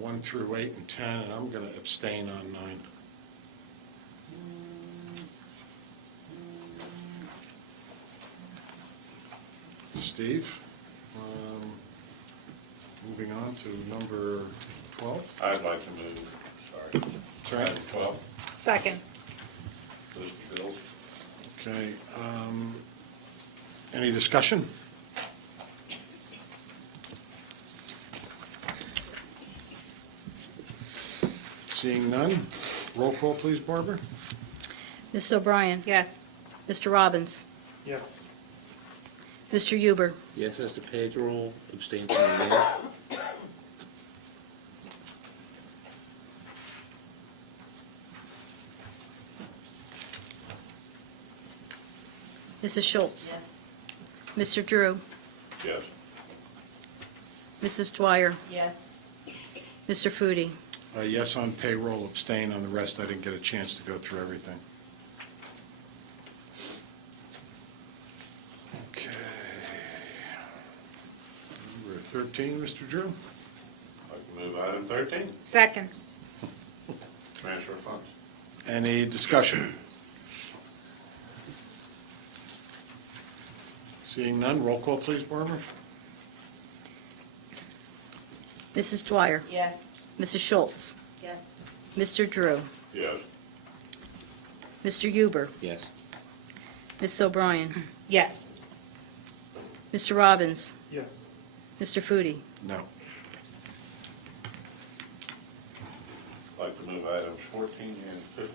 1 through 8 and 10, and I'm going to abstain on 9. Steve? Moving on to number 12. I'd like to move, sorry. Sorry. Item 12, Second. list of bills. Okay. Any discussion? Seeing none, roll call, please, Barbara. Mrs. O'Brien. Yes. Mr. Robbins. Yes. Mr. Huber. Yes as to payroll, abstain from the mayor. Mrs. Schultz. Yes. Mr. Drew. Yes. Mrs. Dwyer. Yes. Mr. Foodie. Yes on payroll, abstain on the rest. I didn't get a chance to go through everything. Okay. Number 13, Mr. Drew. I'd like to move item 13, Second. transfer funds. Any discussion? Seeing none, roll call, please, Barbara. Mrs. Dwyer. Yes. Mrs. Schultz. Yes. Mr. Drew. Yes. Mr. Huber. Yes. Mrs. O'Brien. Yes. Mr. Robbins. Yes. Mr. Foodie. No. I'd like to move items 14 and 15.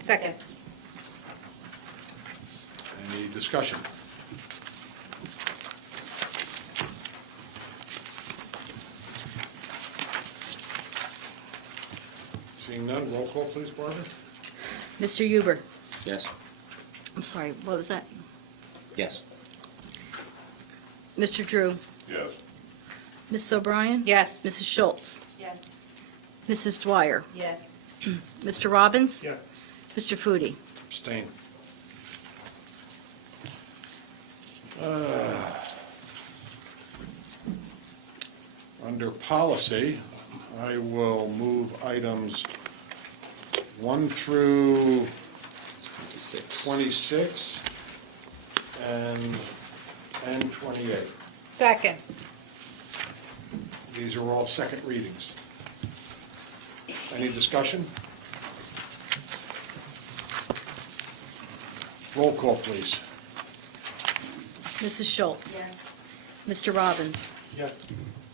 Second. Any discussion? Seeing none, roll call, please, Barbara. Mr. Huber. Yes. I'm sorry, what was that? Yes. Mr. Drew. Yes. Mrs. O'Brien. Yes. Mrs. Schultz. Yes. Mrs. Dwyer. Yes. Mr. Robbins. Yes. Mr. Foodie. Abstain. Under policy, I will move items 1 through 26 and 28. Second. These are all second readings. Any discussion? Roll call, please. Mrs. Schultz. Yes. Mr. Robbins. Yes.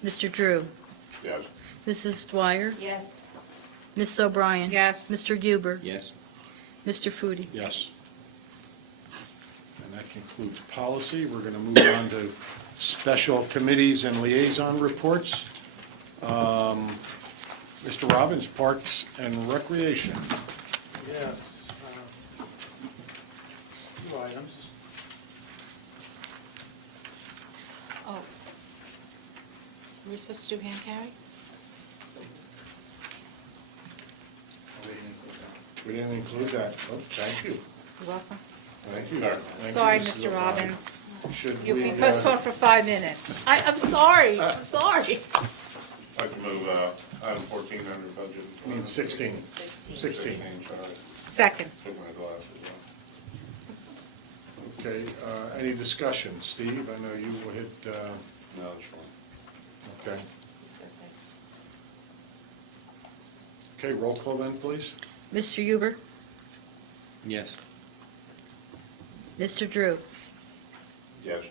Mr. Drew. Yes. Mrs. Dwyer. Yes. Mrs. O'Brien. Yes. Mr. Huber. Yes. Mr. Foodie. Yes. And that concludes policy. We're going to move on to special committees and liaison reports. Mr. Robbins, Parks and Recreation. Yes. Two items. Oh. Are we supposed to do hand carry? We didn't include that. Oh, thank you. You're welcome. Thank you. Sorry. Thank you, Sorry, Mrs. Mr. O'Brien. Robbins. Should You'll we, be postponed for 5 minutes. I'm sorry, I'm sorry. I'd like to move item 14 under budget. I mean 16. 16. Sorry. Second. Took my glasses off. Okay, any discussion? Steve, I know you had, No, it's fine. okay. Okay, roll call then, please. Mr. Huber. Yes. Mr. Drew. Yes.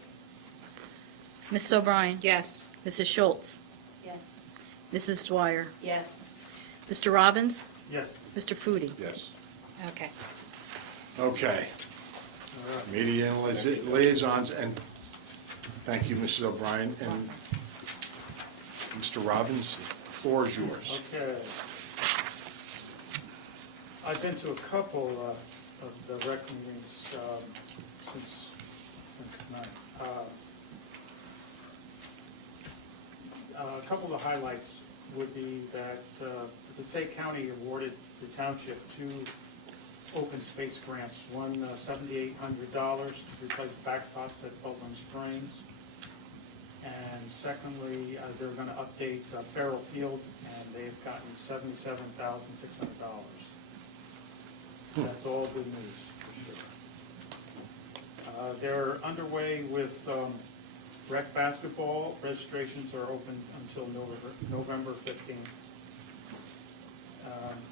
Mrs. O'Brien. Yes. Mrs. Schultz. Yes. Mrs. Dwyer. Yes. Mr. Robbins. Yes. Mr. Foodie. Yes. Okay. Okay. All right. Media and liaisons, and thank you, Mrs. O'Brien, and Mr. Robbins, the floor is yours. Okay. I've been to a couple of the rec meetings since tonight. A couple of the highlights would be that the Passaic County awarded the township 2 open space grants. One, $7,800 to replace backstops at Baldwin Springs. And secondly, they're going to update Farrell Field, and they've gotten $77,600. That's all good news, for sure. They're underway with Rec basketball registrations are open until November 15th.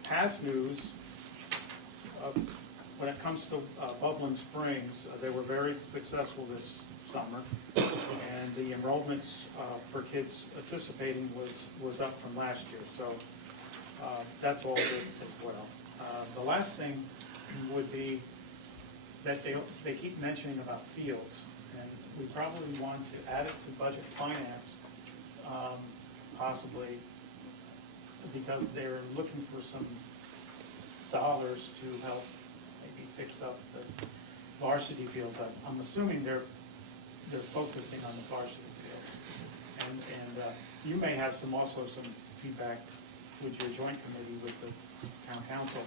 Past news, when it comes to Bubbling Springs, they were very successful this summer, and the enrollments for kids participating was up from last year, so that's all good as well. The last thing would be that they keep mentioning about fields, and we probably want to add it to budget finance, possibly, because they're looking for some dollars to help maybe fix up the varsity fields. I'm assuming they're focusing on the varsity fields. And you may have also some feedback with your joint committee with the town council,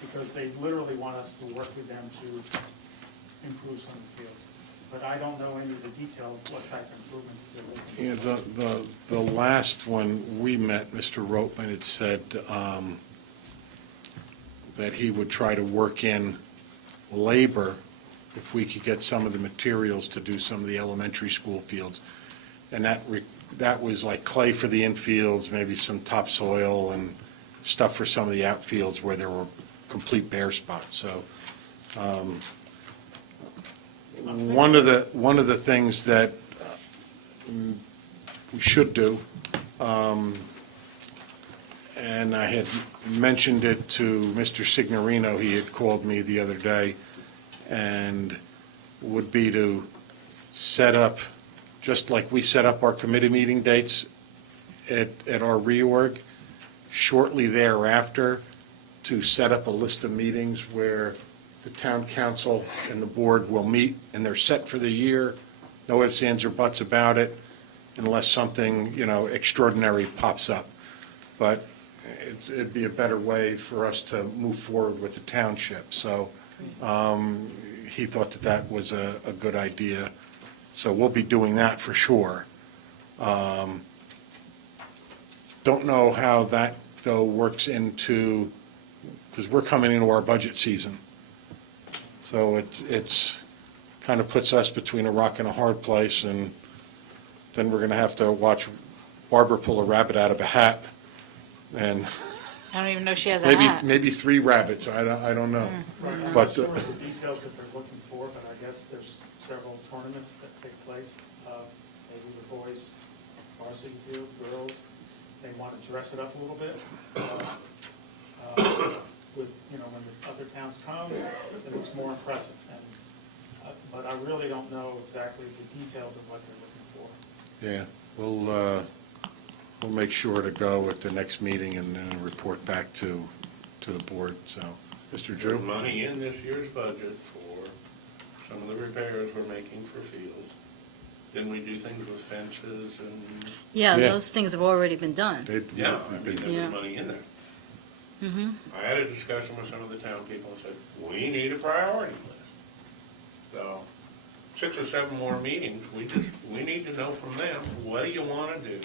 because they literally want us to work with them to improve some of the fields. But I don't know any of the details, what type of improvements they're looking for. Yeah, the last one we met, Mr. Ropeman had said that he would try to work in labor if we could get some of the materials to do some of the elementary school fields. And that was like clay for the infields, maybe some topsoil and stuff for some of the outfields where there were complete bare spots. So one of the things that we should do, and I had mentioned it to Mr. Signorino, he had called me the other day, and would be to set up, just like we set up our committee meeting dates at our reorg, shortly thereafter, to set up a list of meetings where the town council and the board will meet, and they're set for the year, no ifs, ands, or buts about it, unless something, extraordinary pops up. But it'd be a better way for us to move forward with the township. So he thought that was a good idea. So we'll be doing that for sure. Don't know how that, though, works into, because we're coming into our budget season. So it's kind of puts us between a rock and a hard place, and then we're going to have to watch Barbara pull a rabbit out of a hat, and I don't even know she has a hat. maybe 3 rabbits. I don't know. Right, I'm But not sure of the details that they're looking for, but I guess there's several tournaments that take place. Maybe the boys varsity field, girls, they want to dress it up a little bit. With, when the other towns come, it looks more impressive. And but I really don't know exactly the details of what they're looking for. Yeah, we'll make sure to go at the next meeting and then report back to the board. So, Mr. Drew? There's money in this year's budget for some of the repairs we're making for fields. Didn't we do things with fences and? Yeah, Yeah. those things have already been done. Yeah, I mean, there Yeah. was money in there. Mm-hmm. I had a discussion with some of the town people and said, we need a priority list. So, 6 or 7 more meetings, we need to know from them, what do you want to do?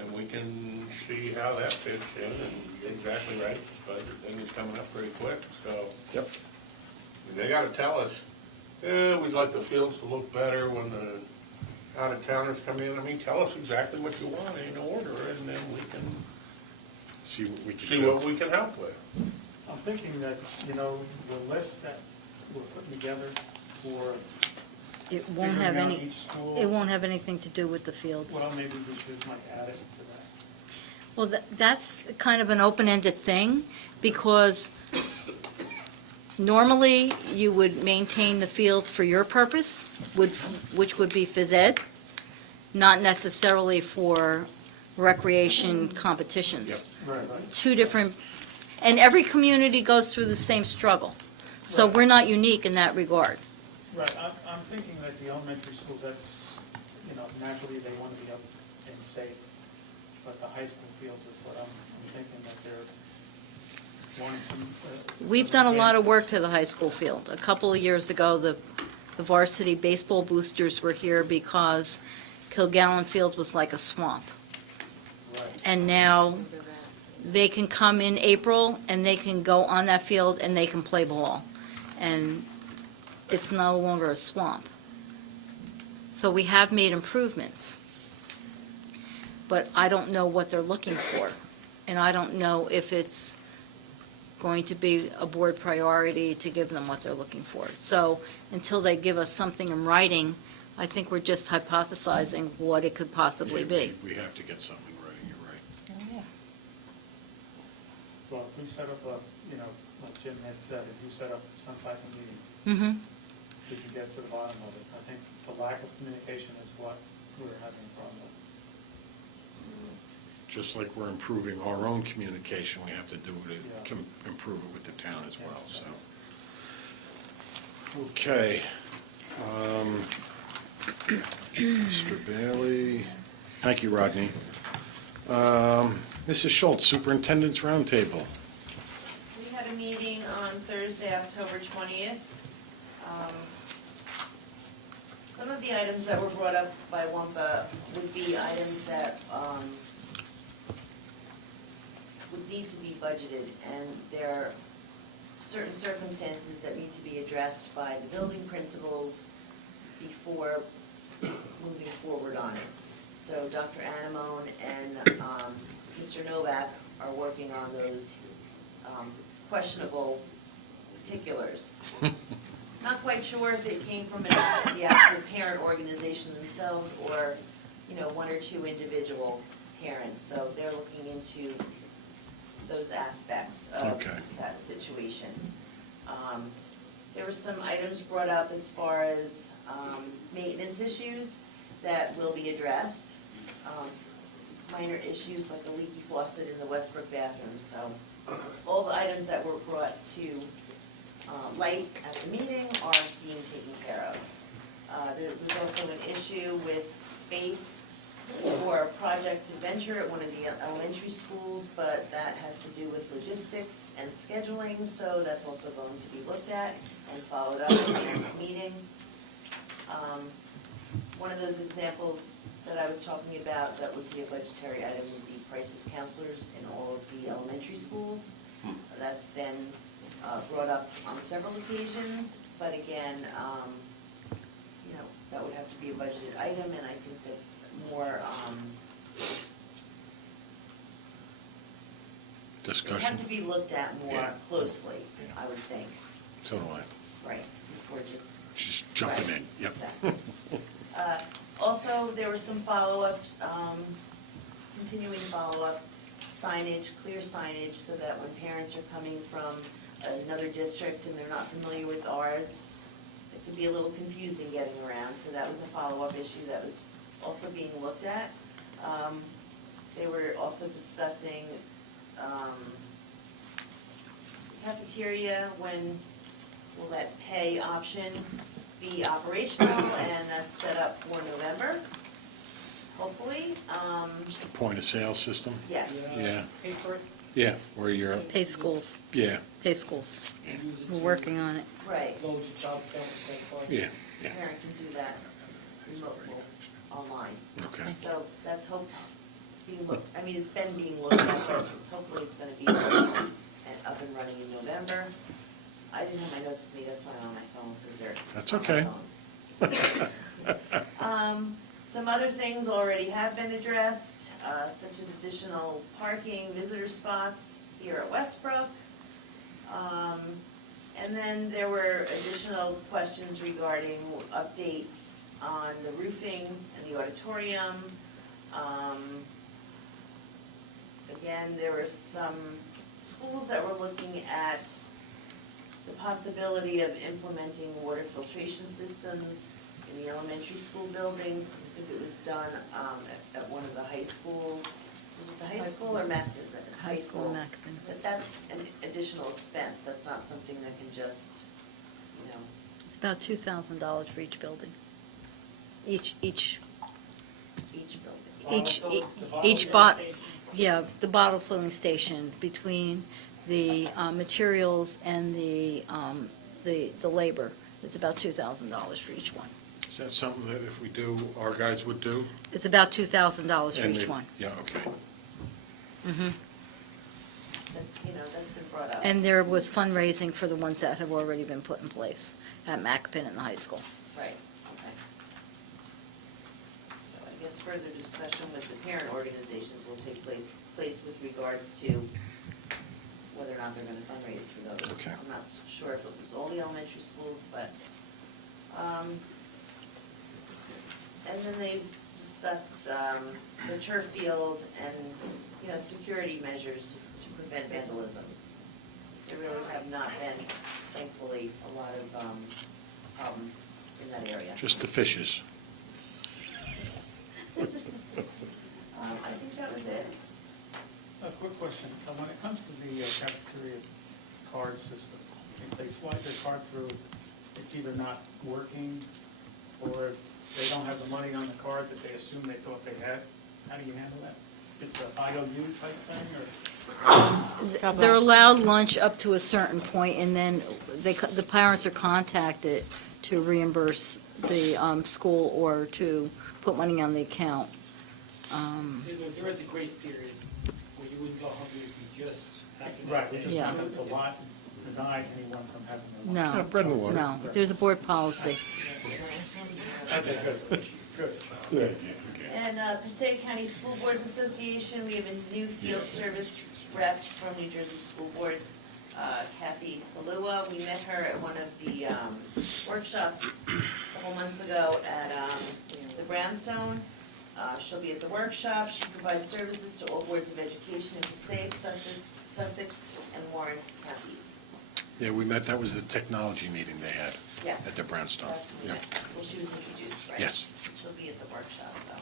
And we can see how that fits in, and you're exactly right, this budget thing is coming up pretty quick, so. Yep. They gotta tell us, we'd like the fields to look better when the out-of-towners come in. I mean, tell us exactly what you want in order, and then we can See what we can see do. what we can help with. I'm thinking that, the list that we're putting together for It won't have figuring out any, each school. it won't have anything to do with the fields. Well, maybe we should add it to that. Well, that's kind of an open-ended thing, because normally you would maintain the fields for your purpose, which would be phys ed, not necessarily for recreation competitions. Right. Two different, and every community goes through the same struggle. So Right. we're not unique in that regard. Right, I'm thinking that the elementary schools, that's, naturally they want to be up and safe, but the high school fields is what I'm thinking that they're wanting some. We've done a lot of work to the high school field. A couple of years ago, the varsity baseball boosters were here because Kilgallen Field was like a swamp. Right. And now they can come in April and they can go on that field and they can play ball. And it's no longer a swamp. So we have made improvements, but I don't know what they're looking for. And I don't know if it's going to be a board priority to give them what they're looking for. So until they give us something in writing, I think we're just hypothesizing what it could possibly be. We have to get something right, you're right. So if we set up a, like Jim had said, if you set up some type of meeting, Mm-hmm. we can get to the bottom of it. I think the lack of communication is what we're having a problem with. Just like we're improving our own communication, we have to do it, Yeah. improve it with the town as well, so. Okay. Mr. Bailey, thank you, Rodney. Mrs. Schultz, Superintendent's Roundtable. We had a meeting on Thursday, October 20th. Some of the items that were brought up by WMPA would be items that would need to be budgeted, and there are certain circumstances that need to be addressed by the building principals before moving forward on it. So Dr. Anamone and Mr. Novak are working on those questionable particulars. Not quite sure if it came from the actual parent organization themselves or, one or two individual parents. So they're looking into those aspects of that situation. There were some items brought up as far as maintenance issues that will be addressed. Minor issues like a leaky faucet in the Westbrook bathroom. So all the items that were brought to light at the meeting are being taken care of. There was also an issue with space for a project to venture at one of the elementary schools, but that has to do with logistics and scheduling, so that's also going to be looked at and followed up at the next meeting. One of those examples that I was talking about that would be a budgetary item would be crisis counselors in all of the elementary schools. That's been brought up on several occasions, but again, that would have to be a budgeted item, and I think that more Discussion. It have to be looked at more closely, Yeah. I would think. So do I. Right, before just. Just jumping in, yep. Exactly. Also, there were some follow-up, continuing follow-up signage, clear signage, so that when parents are coming from another district and they're not familiar with ours, it could be a little confusing getting around, so that was a follow-up issue that was also being looked at. They were also discussing cafeteria, when will that pay option be operational, and that's set up for November, hopefully. It's the point of sale system? Yes. Yeah. Pay for it? Yeah, where you're, Pay schools, yeah, pay schools. Yeah. We're working on it. Right, Load your child's account with credit card. yeah, yeah. parent can do that remotely, online. Okay. So that's being looked, it's been being looked at, but hopefully it's gonna be up and running in November. I didn't have my notes with me, that's why I'm on my phone, because they're That's on my phone. Some other things already have been addressed, such as additional parking, visitor spots here at Westbrook. And then there were additional questions regarding updates on the roofing and the auditorium. Again, there were some schools that were looking at the possibility of implementing water filtration systems in the elementary school buildings, because I think it was done at one of the high schools. Was it the high school or high school? Mackin. But that's an additional expense, that's not something that can just, It's about $2,000 for each building. Each each building. each bot, yeah, the bottle filling station, between the materials and the labor, it's about $2,000 for each one. Is that something that if we do, our guys would do? It's about $2,000 for And each they- one. Yeah, okay. Mm-hmm. That's been brought up. And there was fundraising for the ones that have already been put in place at Macapin and the high school. Right, further discussion with the parent organizations will take place with regards to whether or not they're gonna fundraise for those. Okay. I'm not sure if it was all the elementary schools, but, and then they discussed, the turf field and, you know, security measures to prevent vandalism. There really have not been, thankfully, a lot of, problems in that area. Just the fishes. I think that was it. A quick question. When it comes to the cafeteria card system, if they slide their card through, it's either not working or they don't have the money on the card that they assume they thought they had. How do you handle that? It's an IOU type thing, or? They're allowed lunch up to a certain point, and then the parents are contacted to reimburse the school or to put money on the account. There is a grace period where you wouldn't go hungry if you just happened. Right, we just Yeah. wanted to deny anyone from having their No. lunch. bread and water. No, there's a board policy. Okay, good. Good. And Passaic County School Boards Association, we have a new field service rep from New Jersey School Boards, Kathy Kalua. We met her at one of the workshops a couple months ago at the Brownstone. She'll be at the workshop. She provides services to all boards of education in Passaic, Sussex, and Warren counties. Yeah, we met, that was the technology meeting they had Yes. at the Brownstone. That's when we Yeah. met. Well, she was introduced, right? Yes. She'll be at the workshop, so.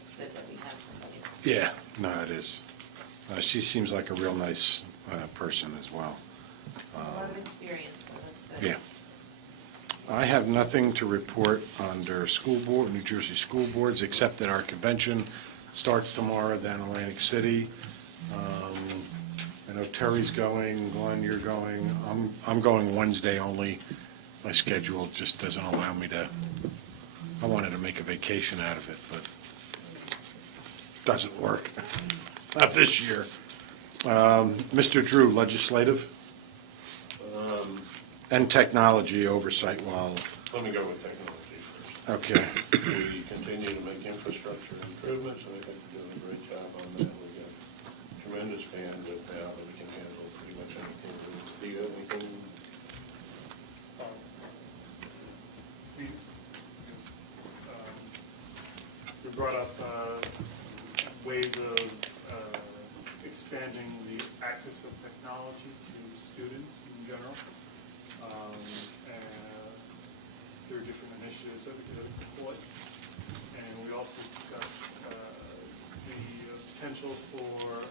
It's good that we have somebody. Yeah, no, it is. She seems like a real nice person as well. A lot of experience, so that's good. Yeah. I have nothing to report under school board, New Jersey school boards, except that our convention starts tomorrow down in Atlantic City. I know Terry's going, Glenn, you're going. I'm going Wednesday only. My schedule just doesn't allow me to, I wanted to make a vacation out of it, but doesn't work. Not this year. Mr. Drew, legislative and technology oversight while, Let me go with technology first. okay. We continue to make infrastructure improvements, and I think we're doing a great job on that. We've got tremendous bandwidth now that we can handle pretty much anything. Do you have anything? We brought up ways of expanding the access of technology to students in general. And there are different initiatives that we could deploy. And we also discussed the potential for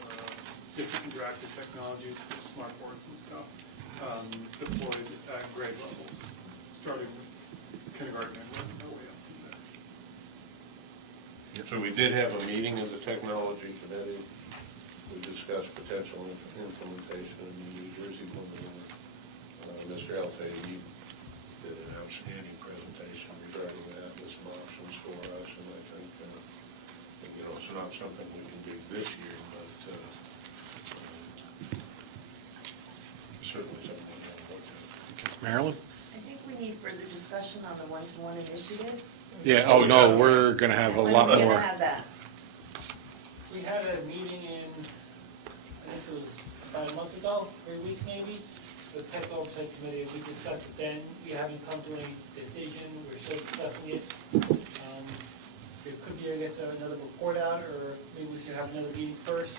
different interactive technologies, smart boards and stuff, deployed at grade levels, starting with kindergarten and working our way up from there. So we did have a meeting of the technology committee. We discussed potential implementation in New Jersey. Mr. Alfay, you did an outstanding presentation regarding that, with some options for us, and I think, you know, it's not something we can do this year, but certainly something we can look at. Marilyn? I think we need further discussion on the one-to-one initiative. Yeah, oh, no, we're going to have a lot When are we more. gonna have that? We had a meeting in, I guess it was about a month ago, 3 weeks maybe, the tech oversight committee. We discussed it then. We haven't come to any decision. We're still discussing it. There could be, I guess, another report out, or maybe we should have another meeting first.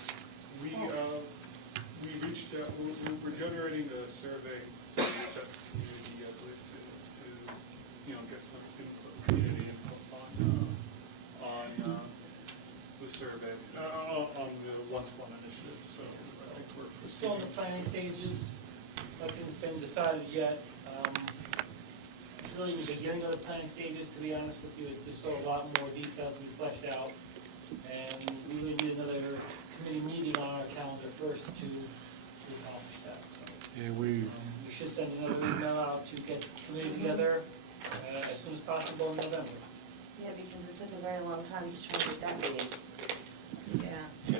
We reached out, we're generating a survey to reach out to the community, I believe, to, you know, get some input, community input on the survey, on the one-to-one initiative, so I think we're We're still in the planning stages. Nothing's been decided yet. It's really in the beginning of the planning stages, to be honest with you. There's still a lot more details to be fleshed out. And we really need another committee meeting on our calendar first to accomplish that. So Yeah, we we should send another email out to get the committee together as soon as possible in November. Yeah, because it took a very long time just trying to get that meeting. Yeah.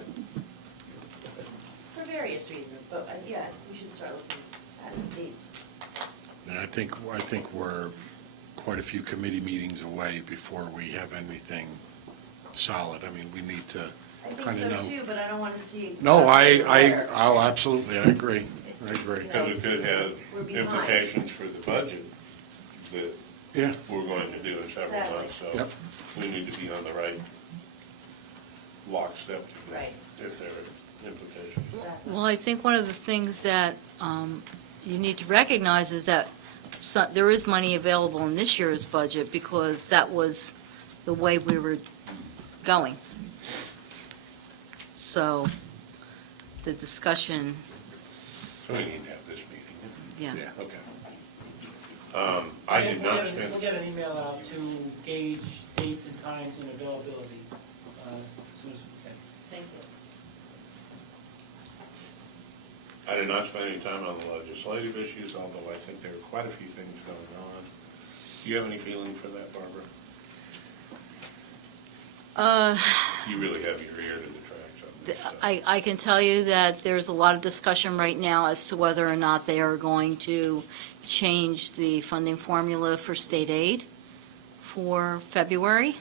For various reasons, but yeah, we should start looking at dates. I think we're quite a few committee meetings away before we have anything solid. I mean, we need to I think kind of so know. too, but I don't want to see. No, letter. oh, absolutely, I agree. I agree. Because it could have We're behind. implications for the budget that Yeah, we're going to do in several Exactly. months, so Yep. we need to be on the right lockstep Right. if there are implications. Exactly. Well, I think one of the things that you need to recognize is that there is money available in this year's budget because that was the way we were going. So the discussion, So we need to have this meeting. yeah. yeah. Okay. I did not We'll spend, get an email out to gauge dates and times and availability as soon as we can. Thank you. I did not spend any time on the legislative issues, although I think there are quite a few things going on. Do you have any feeling for that, Barbara? You really have your ear to the tracks on this stuff. I can tell you that there's a lot of discussion right now as to whether or not they are going to change the funding formula for state aid for February.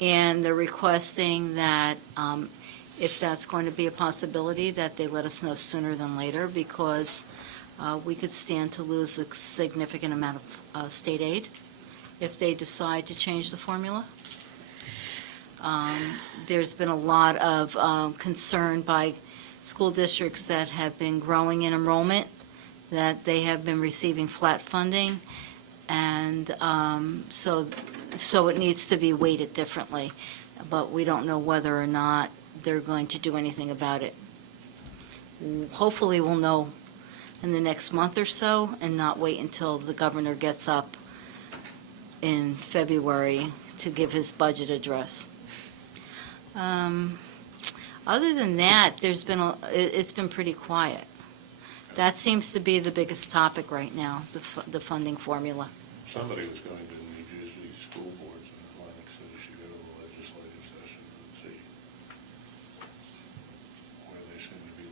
And they're requesting that if that's going to be a possibility, that they let us know sooner than later, because we could stand to lose a significant amount of state aid if they decide to change the formula. There's been a lot of concern by school districts that have been growing in enrollment, that they have been receiving flat funding, and so it needs to be weighted differently. But we don't know whether or not they're going to do anything about it. Hopefully, we'll know in the next month or so, and not wait until the governor gets up in February to give his budget address. Other than that, it's been pretty quiet. That seems to be the biggest topic right now, the funding formula. Somebody was going to New Jersey school boards in Atlantic City. She go to the legislative session and see where they seem to be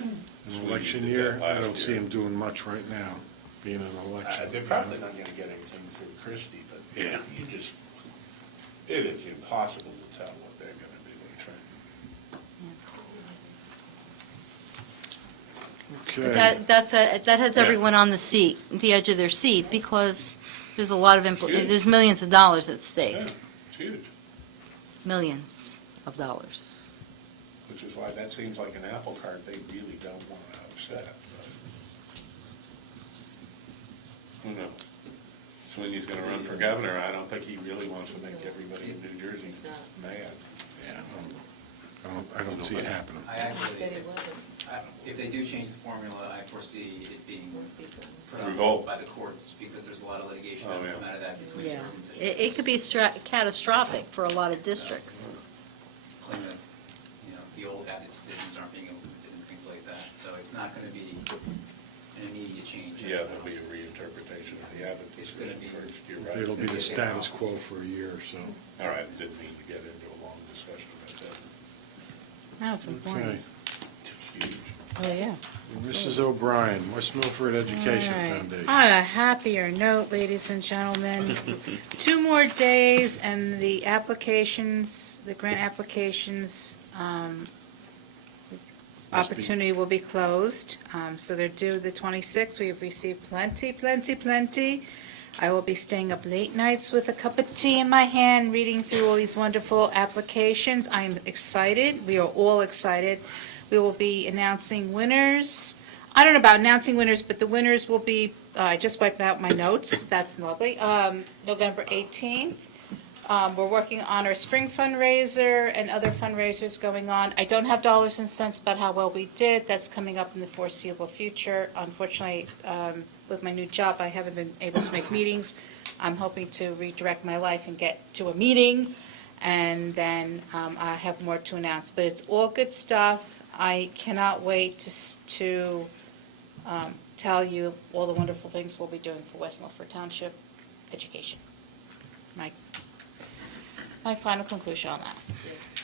leaning. An election year, I don't see him doing much right now, being an election. They're probably not going to get anything through Christie, but Yeah. it is impossible to tell what they're going to do in training. Okay. That has Yeah. everyone on the edge of their seat, because there's a lot of, Huge. there's millions of dollars at stake, Yeah, it's huge, millions of dollars. which is why that seems like an apple cart they really don't want to upset. But who knows? Sweeney's going to run for governor. I don't think he really wants to make everybody in New Jersey mad. Yeah, I don't see it happening. I actually, if they do change the formula, I foresee it being put on Revolt. hold by the courts, because there's a lot of litigation Oh, that will yeah. come out of that between Yeah, urban districts. it could be catastrophic for a lot of districts. Claim that, the old habit decisions aren't being implemented and things like that, so it's not going to be an immediate change. Yeah, there'll be a reinterpretation of the Abbott It's gonna decision be- first. You're right. It'll be the status quo for a year or so. All right, didn't mean to get into a long discussion about that. That's Okay. It's huge. Oh, yeah. Mrs. O'Brien, West Milford Education All right. Foundation. On a happier note, ladies and gentlemen, 2 more days and the applications, the grant applications, opportunity will be closed. So they're due the 26th. We have received plenty. I will be staying up late nights with a cup of tea in my hand, reading through all these wonderful applications. I am excited. We are all excited. We will be announcing winners. I don't know about announcing winners, but the winners will be, I just wiped out my notes. That's lovely. November 18th. We're working on our spring fundraiser and other fundraisers going on. I don't have dollars and cents about how well we did. That's coming up in the foreseeable future. Unfortunately, with my new job, I haven't been able to make meetings. I'm hoping to redirect my life and get to a meeting, and then I have more to announce. But it's all good stuff. I cannot wait to tell you all the wonderful things we'll be doing for West Milford Township education. My final conclusion on that.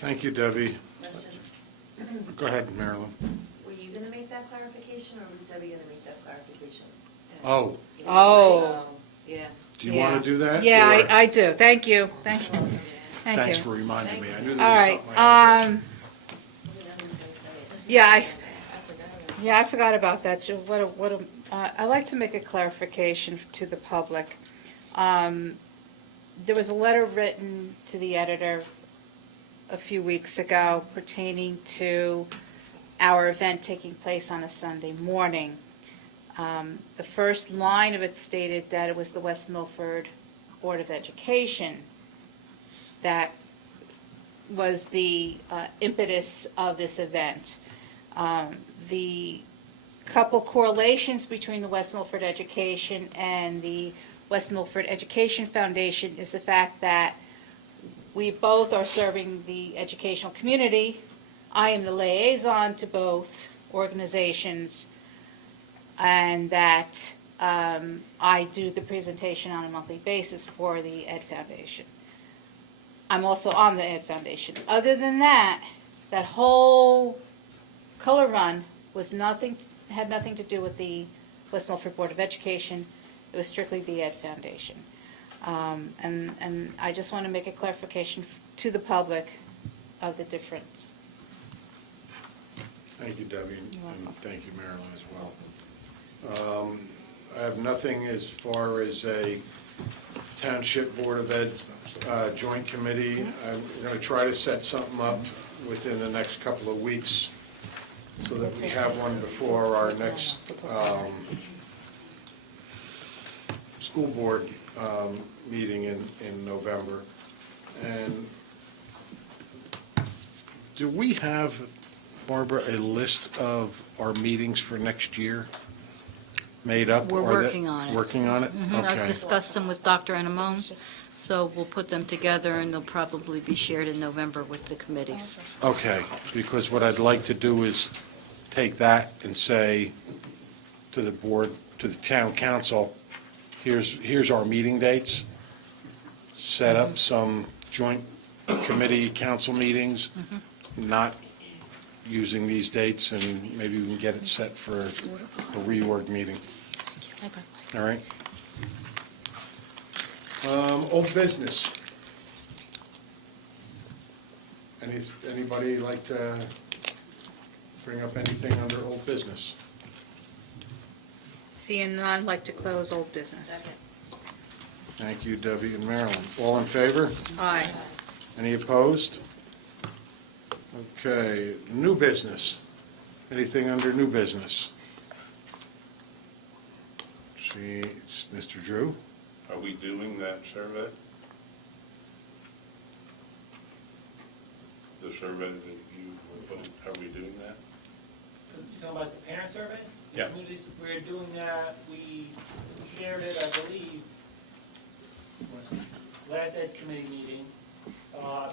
Thank you, Debbie. Question. Go ahead, Marilyn. Were you going to make that clarification, or was Debbie going to make that clarification? Oh, Oh. Yeah. do you want to do that? Yeah, or- I do. Thank you. Thank you. Thank Thanks you. for reminding me. I knew All there was right. something I had to- Yeah, I forgot about that. I'd like to make a clarification to the public. There was a letter written to the editor a few weeks ago pertaining to our event taking place on a Sunday morning. The first line of it stated that it was the West Milford Board of Education that was the impetus of this event. The couple correlations between the West Milford Education and the West Milford Education Foundation is the fact that we both are serving the educational community. I am the liaison to both organizations, and that I do the presentation on a monthly basis for the Ed Foundation. I'm also on the Ed Foundation. Other than that, that whole color run had nothing to do with the West Milford Board of Education. It was strictly the Ed Foundation. And I just want to make a clarification to the public of the difference. Thank you, Debbie, and thank you, Marilyn, as well. I have nothing as far as a Township Board of Ed joint committee. I'm going to try to set something up within the next couple of weeks so that we have one before our next school board meeting in November. And do we have, Barbara, a list of our meetings for next year made up? We're Or that- working on it. Working on it? I've Okay. discussed them with Dr. Enamone, so we'll put them together, and they'll probably be shared in November with the committees. Okay, because what I'd like to do is take that and say to the board, to the town council, here's our meeting dates, set up some joint committee council meetings, not using these dates, and maybe we can get it set for a reorg meeting. Okay. All right? Old business. Anybody like to bring up anything under old business? Seeing none, I'd like to close old business. Thank you, Debbie and Marilyn. All in favor? Aye. Any opposed? Okay, new business. Anything under new business? See, it's Mr. Drew? Are we doing that survey? The survey that you were putting, are we doing that? You talking about the parent survey? Yeah. Communities, we're doing that, we shared it, I believe, last Ed committee meeting,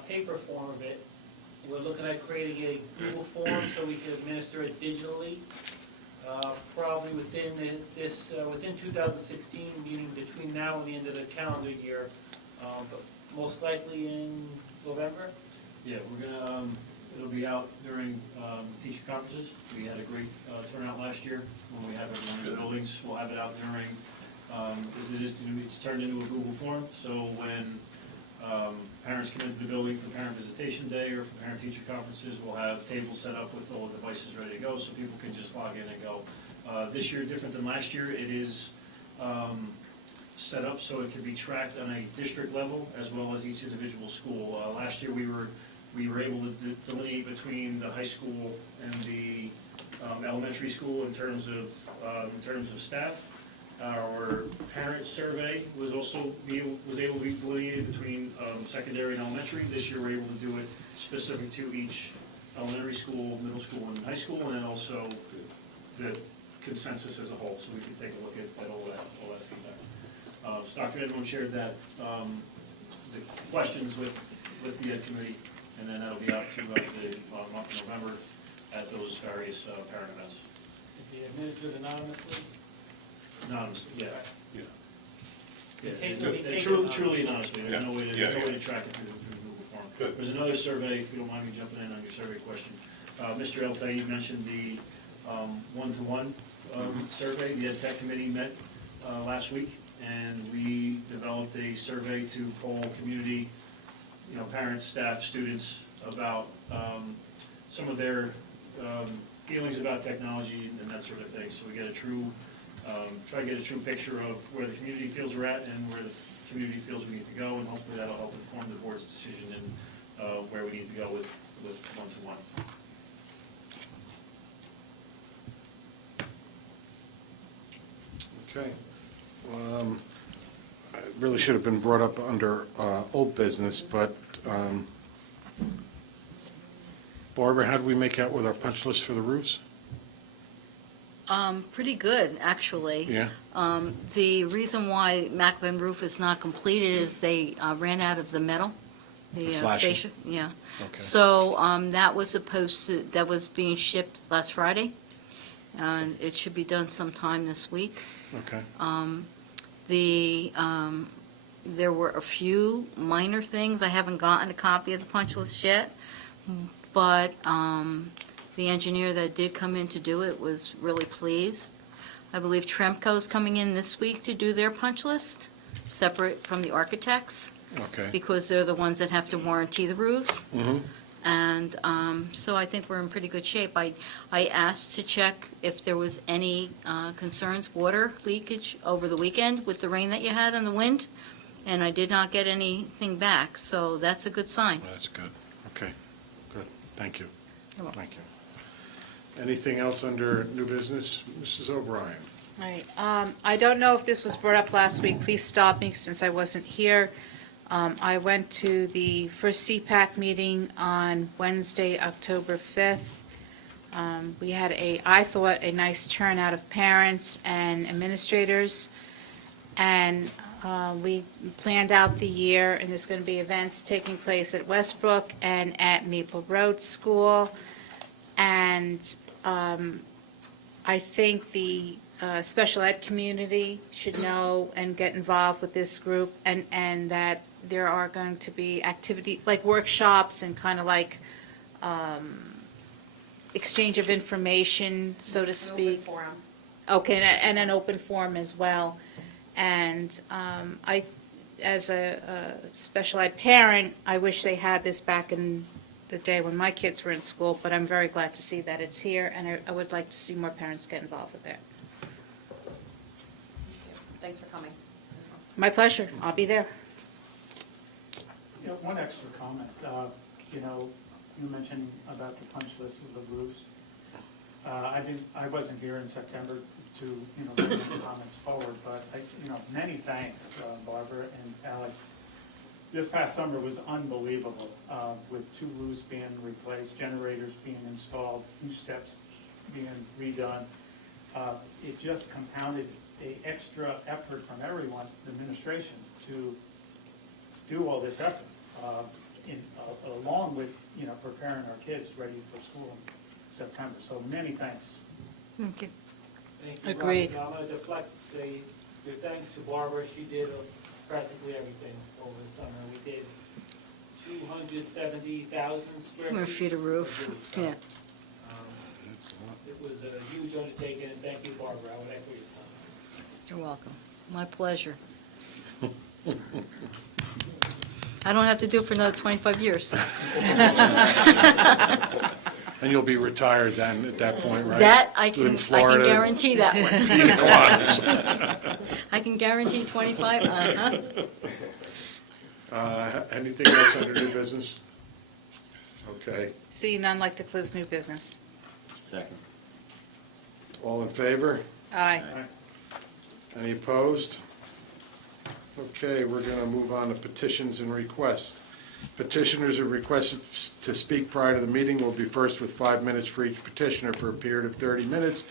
paper form of it. We're looking at creating a Google form so we can administer it digitally, probably within within 2016, meaning between now and the end of the calendar year, but most likely in November. Yeah, we're gonna, it'll be out during teacher conferences. We had a great turnout last year when we have everyone in the buildings. We'll have it out during, because it's turned into a Google form, so when parents come into the building for parent visitation day or for parent-teacher conferences, we'll have tables set up with all the devices ready to go, so people can just log in and go. This year, different than last year, it is set up so it can be tracked on a district level as well as each individual school. Last year, we were able to delineate between the high school and the elementary school in terms of staff. Our parent survey was also able to be delineated between secondary and elementary. This year, we're able to do it specific to each elementary school, middle school, and high school, and then also the consensus as a whole, so we can take a look at all that feedback. So Dr. Edmond shared that, the questions with the Ed committee, and then that'll be out throughout the month of November at those various parent events. If you administer it anonymously, Anonymously, yeah. Yeah. Yeah, truly anonymously, there's no way to track it through the Google form. Good. There's another survey, if you don't mind me jumping in on your survey question. Mr. Eltay mentioned the one-to-one survey. The Ed Tech Committee met last week, and we developed a survey to poll community, parents, staff, students about some of their feelings about technology and that sort of thing. So we get a true, try to get a true picture of where the community feels we're at and where the community feels we need to go, and hopefully that'll help inform the board's decision and where we need to go with one-to-one. Okay. It really should have been brought up under old business, but Barbara, how did we make out with our punch list for the roofs? Pretty good, actually. Yeah? The reason why Macklin roof is not completed is they ran out of the metal. The flashing? fascia, yeah. Okay. So that was being shipped last Friday, and it should be done sometime this week. Okay. There were a few minor things. I haven't gotten a copy of the punch list yet, but the engineer that did come in to do it was really pleased. I believe Tremco's coming in this week to do their punch list, separate from the architects, Okay. because they're the ones that have to warranty the roofs. Mm-hmm. And so I think we're in pretty good shape. I asked to check if there was any concerns, water leakage over the weekend with the rain that you had and the wind, and I did not get anything back, so that's a good sign. That's good. Okay, good. Thank you. You're welcome. Thank you. Anything else under new business? Mrs. O'Brien? All right. I don't know if this was brought up last week. Please stop me since I wasn't here. I went to the first CPAC meeting on Wednesday, October 5th. We had I thought, a nice turnout of parents and administrators. And we planned out the year, and there's going to be events taking place at Westbrook and at Maple Road School. And I think the special ed community should know and get involved with this group, and that there are going to be activity, like workshops and kind of like exchange of information, so to speak. Open forum. Okay, and an open forum as well. And I, as a special ed parent, I wish they had this back in the day when my kids were in school, but I'm very glad to see that it's here, and I would like to see more parents get involved with it. Thanks for coming. My pleasure. I'll be there. Yeah, one extra comment. You mentioned about the punch list of the roofs. I wasn't here in September to, bring any comments forward, but many thanks, Barbara and Alex. This past summer was unbelievable, with 2 roofs being replaced, generators being installed, 2 steps being redone. It just compounded an extra effort from everyone, the administration, to do all this effort, along with, preparing our kids ready for school in September. So many thanks. Thank you. Thank you, Agreed. Robert. I'm going to deflect the thanks to Barbara. She did practically everything over the summer. We did 270,000 square Feet of roof, So, yeah. It was a huge undertaking, and thank you, Barbara. I would echo your comments. You're welcome. My pleasure. I don't have to do it for another 25 years. And you'll be retired then at that point, right? That I Live can in Florida. guarantee that one. Pina coladas. I can guarantee 25, Anything else under new business? Okay. Seeing none, like to close new business. Second. All in favor? Aye. Any opposed? Okay, we're going to move on to petitions and requests. Petitioners who requested to speak prior to the meeting will be first with 5 minutes for each petitioner for a period of 30 minutes,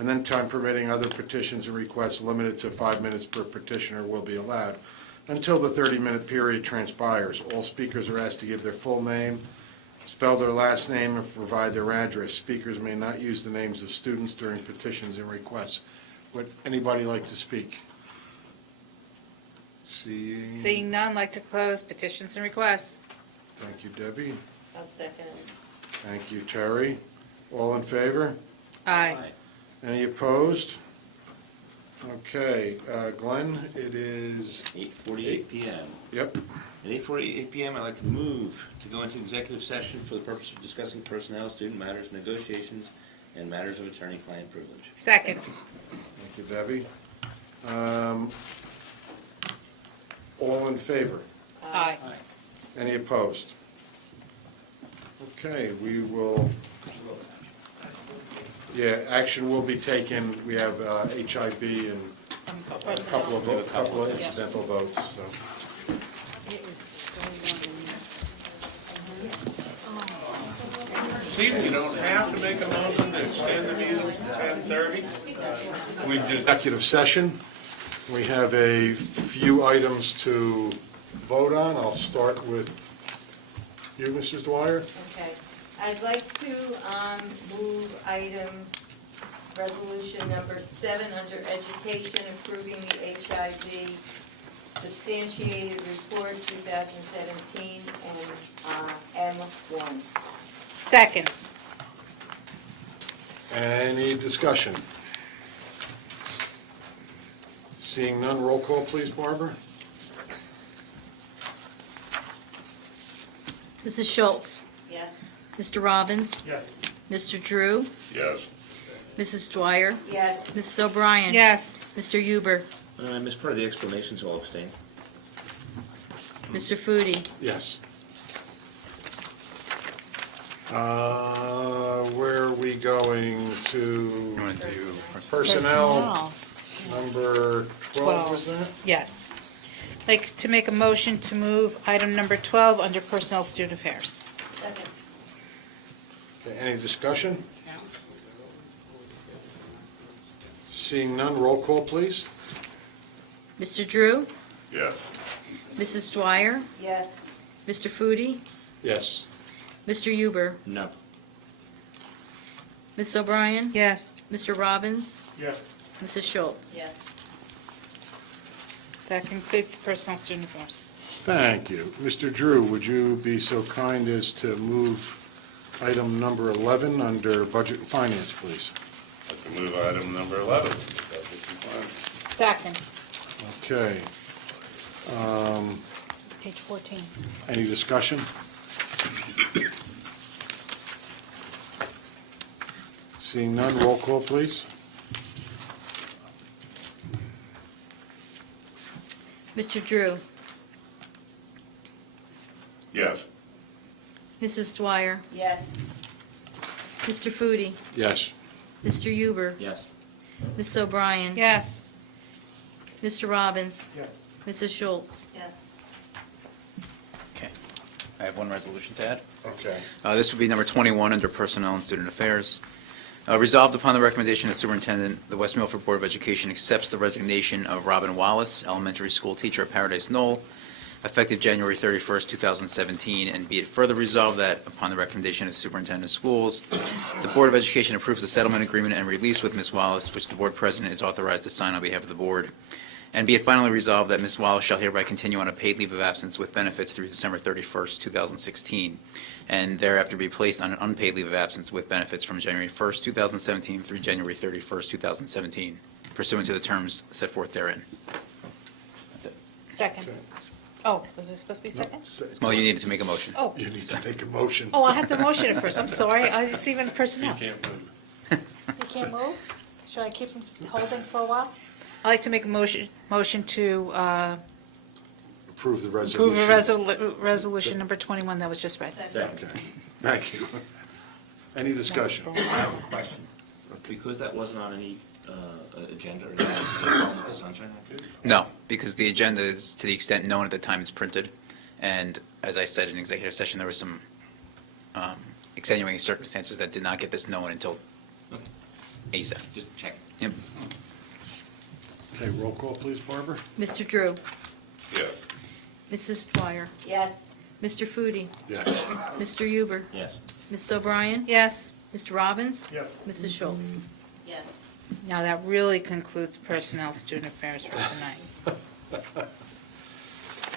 and then time permitting, other petitions and requests limited to 5 minutes per petitioner will be allowed until the 30-minute period transpires. All speakers are asked to give their full name, spell their last name, and provide their address. Speakers may not use the names of students during petitions and requests. Would anybody like to speak? Seeing none, like to close petitions and requests. Thank you, Debbie. I'll second it. Thank you, Terry. All in favor? Aye. Any opposed? Okay, Glenn, it is, 8:48 PM. yep, At 8:48 PM, I'd like to move to go into executive session for the purpose of discussing personnel, student matters, negotiations, and matters of attorney-client privilege. Second. thank you, Debbie. All in favor? Aye. Any opposed? Okay, we will, yeah, action will be taken. We have HIB and a couple of incidental votes, so. Steve, you don't have to make a motion to extend the meeting to 10:30. We just, Executive session. We have a few items to vote on. I'll start with you, Mrs. Dwyer. Okay, I'd like to move resolution number 7 under education, approving the HIB substantiated report 2017 and M1. Second. Any discussion? Seeing none, roll call, please, Barbara. Mrs. Schultz? Yes? Mr. Robbins? Yes. Mr. Drew? yes. Mrs. Dwyer? Yes. Mrs. O'Brien? Yes. Mr. Huber? I missed part of the explanation, so I'll abstain. Mr. Foodie? Yes. Where are we going to? I'm going to do Personnel, number 12, was that? Yes. Like to make a motion to move item number 12 under personnel student affairs. Second. Okay, any discussion? Seeing none, roll call, please. Mr. Drew? Yes. Mrs. Dwyer? Yes. Mr. Foodie? Yes. Mr. Huber? No. Ms. O'Brien? Yes. Mr. Robbins? Yes. Mrs. Schultz? Yes. That concludes personnel student affairs. Thank you. Mr. Drew, would you be so kind as to move item number 11 under Budget and Finance, please? I'd like to move item number 11. Budget and Finance. Second. Okay. Page 14. Any discussion? Seeing none, roll call, please. Mr. Drew? Yes. Mrs. Dwyer? Yes. Mr. Foodie? Yes. Mr. Huber? Yes. Ms. O'Brien? Yes. Mr. Robbins? Yes. Mrs. Schultz? Yes. Okay. I have one resolution to add. Okay. This would be number 21 under Personnel and Student Affairs. Resolved upon the recommendation of the Superintendent, the West Milford Board of Education accepts the resignation of Robin Wallace, elementary school teacher at Paradise Knoll, effective January 31st, 2017, and be it further resolved that upon the recommendation of the Superintendent of Schools, the Board of Education approves the settlement agreement and release with Ms. Wallace, which the Board President is authorized to sign on behalf of the Board. And be it finally resolved that Ms. Wallace shall hereby continue on a paid leave of absence with benefits through December 31st, 2016, and thereafter be placed on an unpaid leave of absence with benefits from January 1st, 2017 through January 31st, 2017, pursuant to the terms set forth therein. That's it. Second. Okay. Oh, was it supposed to be second? Well, you needed to make a motion. Oh. You need to make a motion. Oh, I have to motion it first. I'm sorry. It's even You personnel. can't move. You can't move? Should I keep them holding for a while? I'd like to make a motion to Approve the approve resolution. a resolution number 21 that was just read. Second. Okay. Thank you. Any discussion? I have a question. Because that wasn't on any agenda or anything, is there a problem with the Sunshine Act? No, because the agenda is to the extent known at the time it's printed. And as I said in executive session, there were some extenuating circumstances that did not get this known until Okay. ASAP. Just check. Yep. Okay, roll call, please, Barbara. Mr. Drew? Yes. Mrs. Dwyer? Yes. Mr. Foodie? Yes. Mr. Huber? Yes. Ms. O'Brien? Yes. Mr. Robbins? Yes. Mrs. Schultz? Yes. Now, that really concludes personnel student affairs for tonight.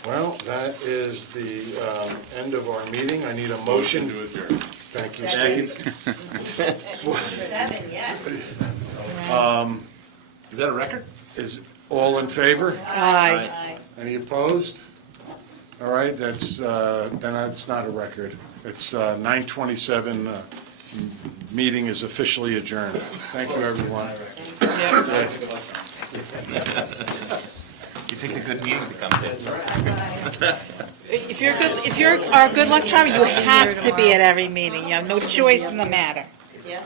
Well, that is the end of our meeting. I need a motion. To adjourn. Thank you, Steve. 7, yes. Is that a record? Is all in favor? Aye. Any opposed? All right, then that's not a record. It's 9:27, meeting is officially adjourned. Thank you, everyone. You picked a good meeting to come to. If you're our good luck charm, you have to be at every meeting. You have no choice in the matter. Yeah.